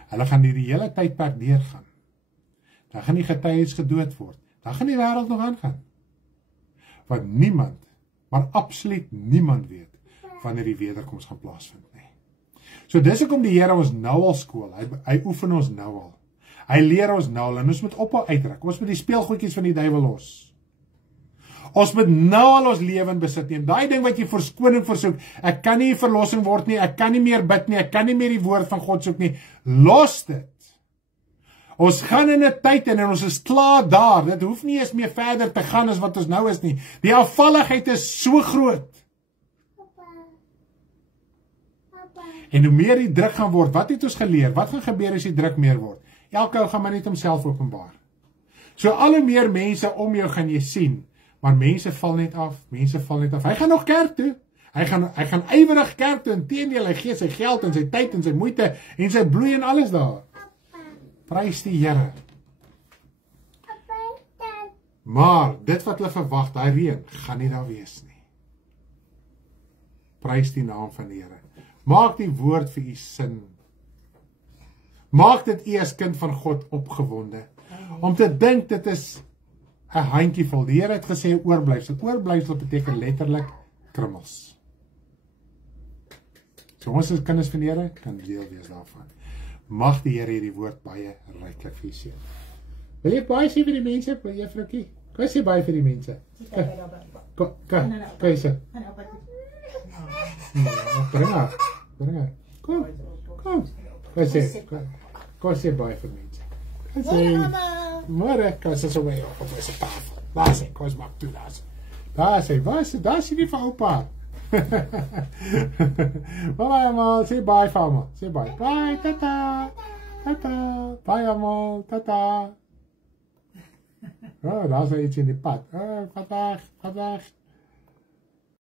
Hulle gaan die hele tydperk deurgaan. Dan gaan die getuies gedood word. Dan gaan die wêreld nog aangaan. Want niemand, maar absoluut niemand weet wanneer die wederkoms gaan plaasvind nie. So dis hoekom die Here ons nou al skool. Hy oefen ons nou al. Hy leer ons nou al en ons moet ophou uitrek. Ons moet die speelgoedjies van die duiwel los. Ons moet nou al ons lewe besit nie. En daai ding wat jy verskoning versoek, ek kan nie verlossing word nie, ek kan nie meer bid nie, ek kan nie meer die woord van God soek nie. Los dit. Ons gaan in 'n tyd en ons is klaar daar. Dit hoef nie eens meer verder te gaan as wat ons nou is nie. Die afvalligheid is so groot. En hoe meer die druk gaan word, wat het ons geleer? Wat gaan gebeur as die druk meer word? Elke ou gaan maar net homself openbaar. So al hoe meer mense om jou gaan jy sien, maar mense val net af, mense val net af. Hy gaan nog kerk toe. Hy gaan ywerig kerk toe, inteendeel hy gee sy geld en sy tyd en sy moeite en sy bloei en alles daar. Prys die Here. Maar dit wat hulle verwag, daai reën, gaan nie daar wees nie. Prys die naam van die Here. Maak die woord vir u sin. Maak dit u as kind van God opgewonde. Om te dink dit is 'n handjievol. Die Here het gesê oorblyfsel. Oorblyfsel beteken letterlik krummels. So ons as kinders van die Here kan deel wees daarvan. Mag die Here hierdie woord baie ryklik vir u seën. Wil jy baie sê vir die mense, juffroukie? Kan jy sê baie vir die mense? Kan jy sê? Bring haar. Kom. Kan jy sê baie vir mense? Kan sê, môre, kan sy so mee op sy tafel. Daar sê, kom ons maak toe, daar sê nie vir oupa. Bye almal, sê bye vir almal. Sê bye. Bye, tata. Bye almal, tata. Oh, daar is iets in die pad. Oh, vandag.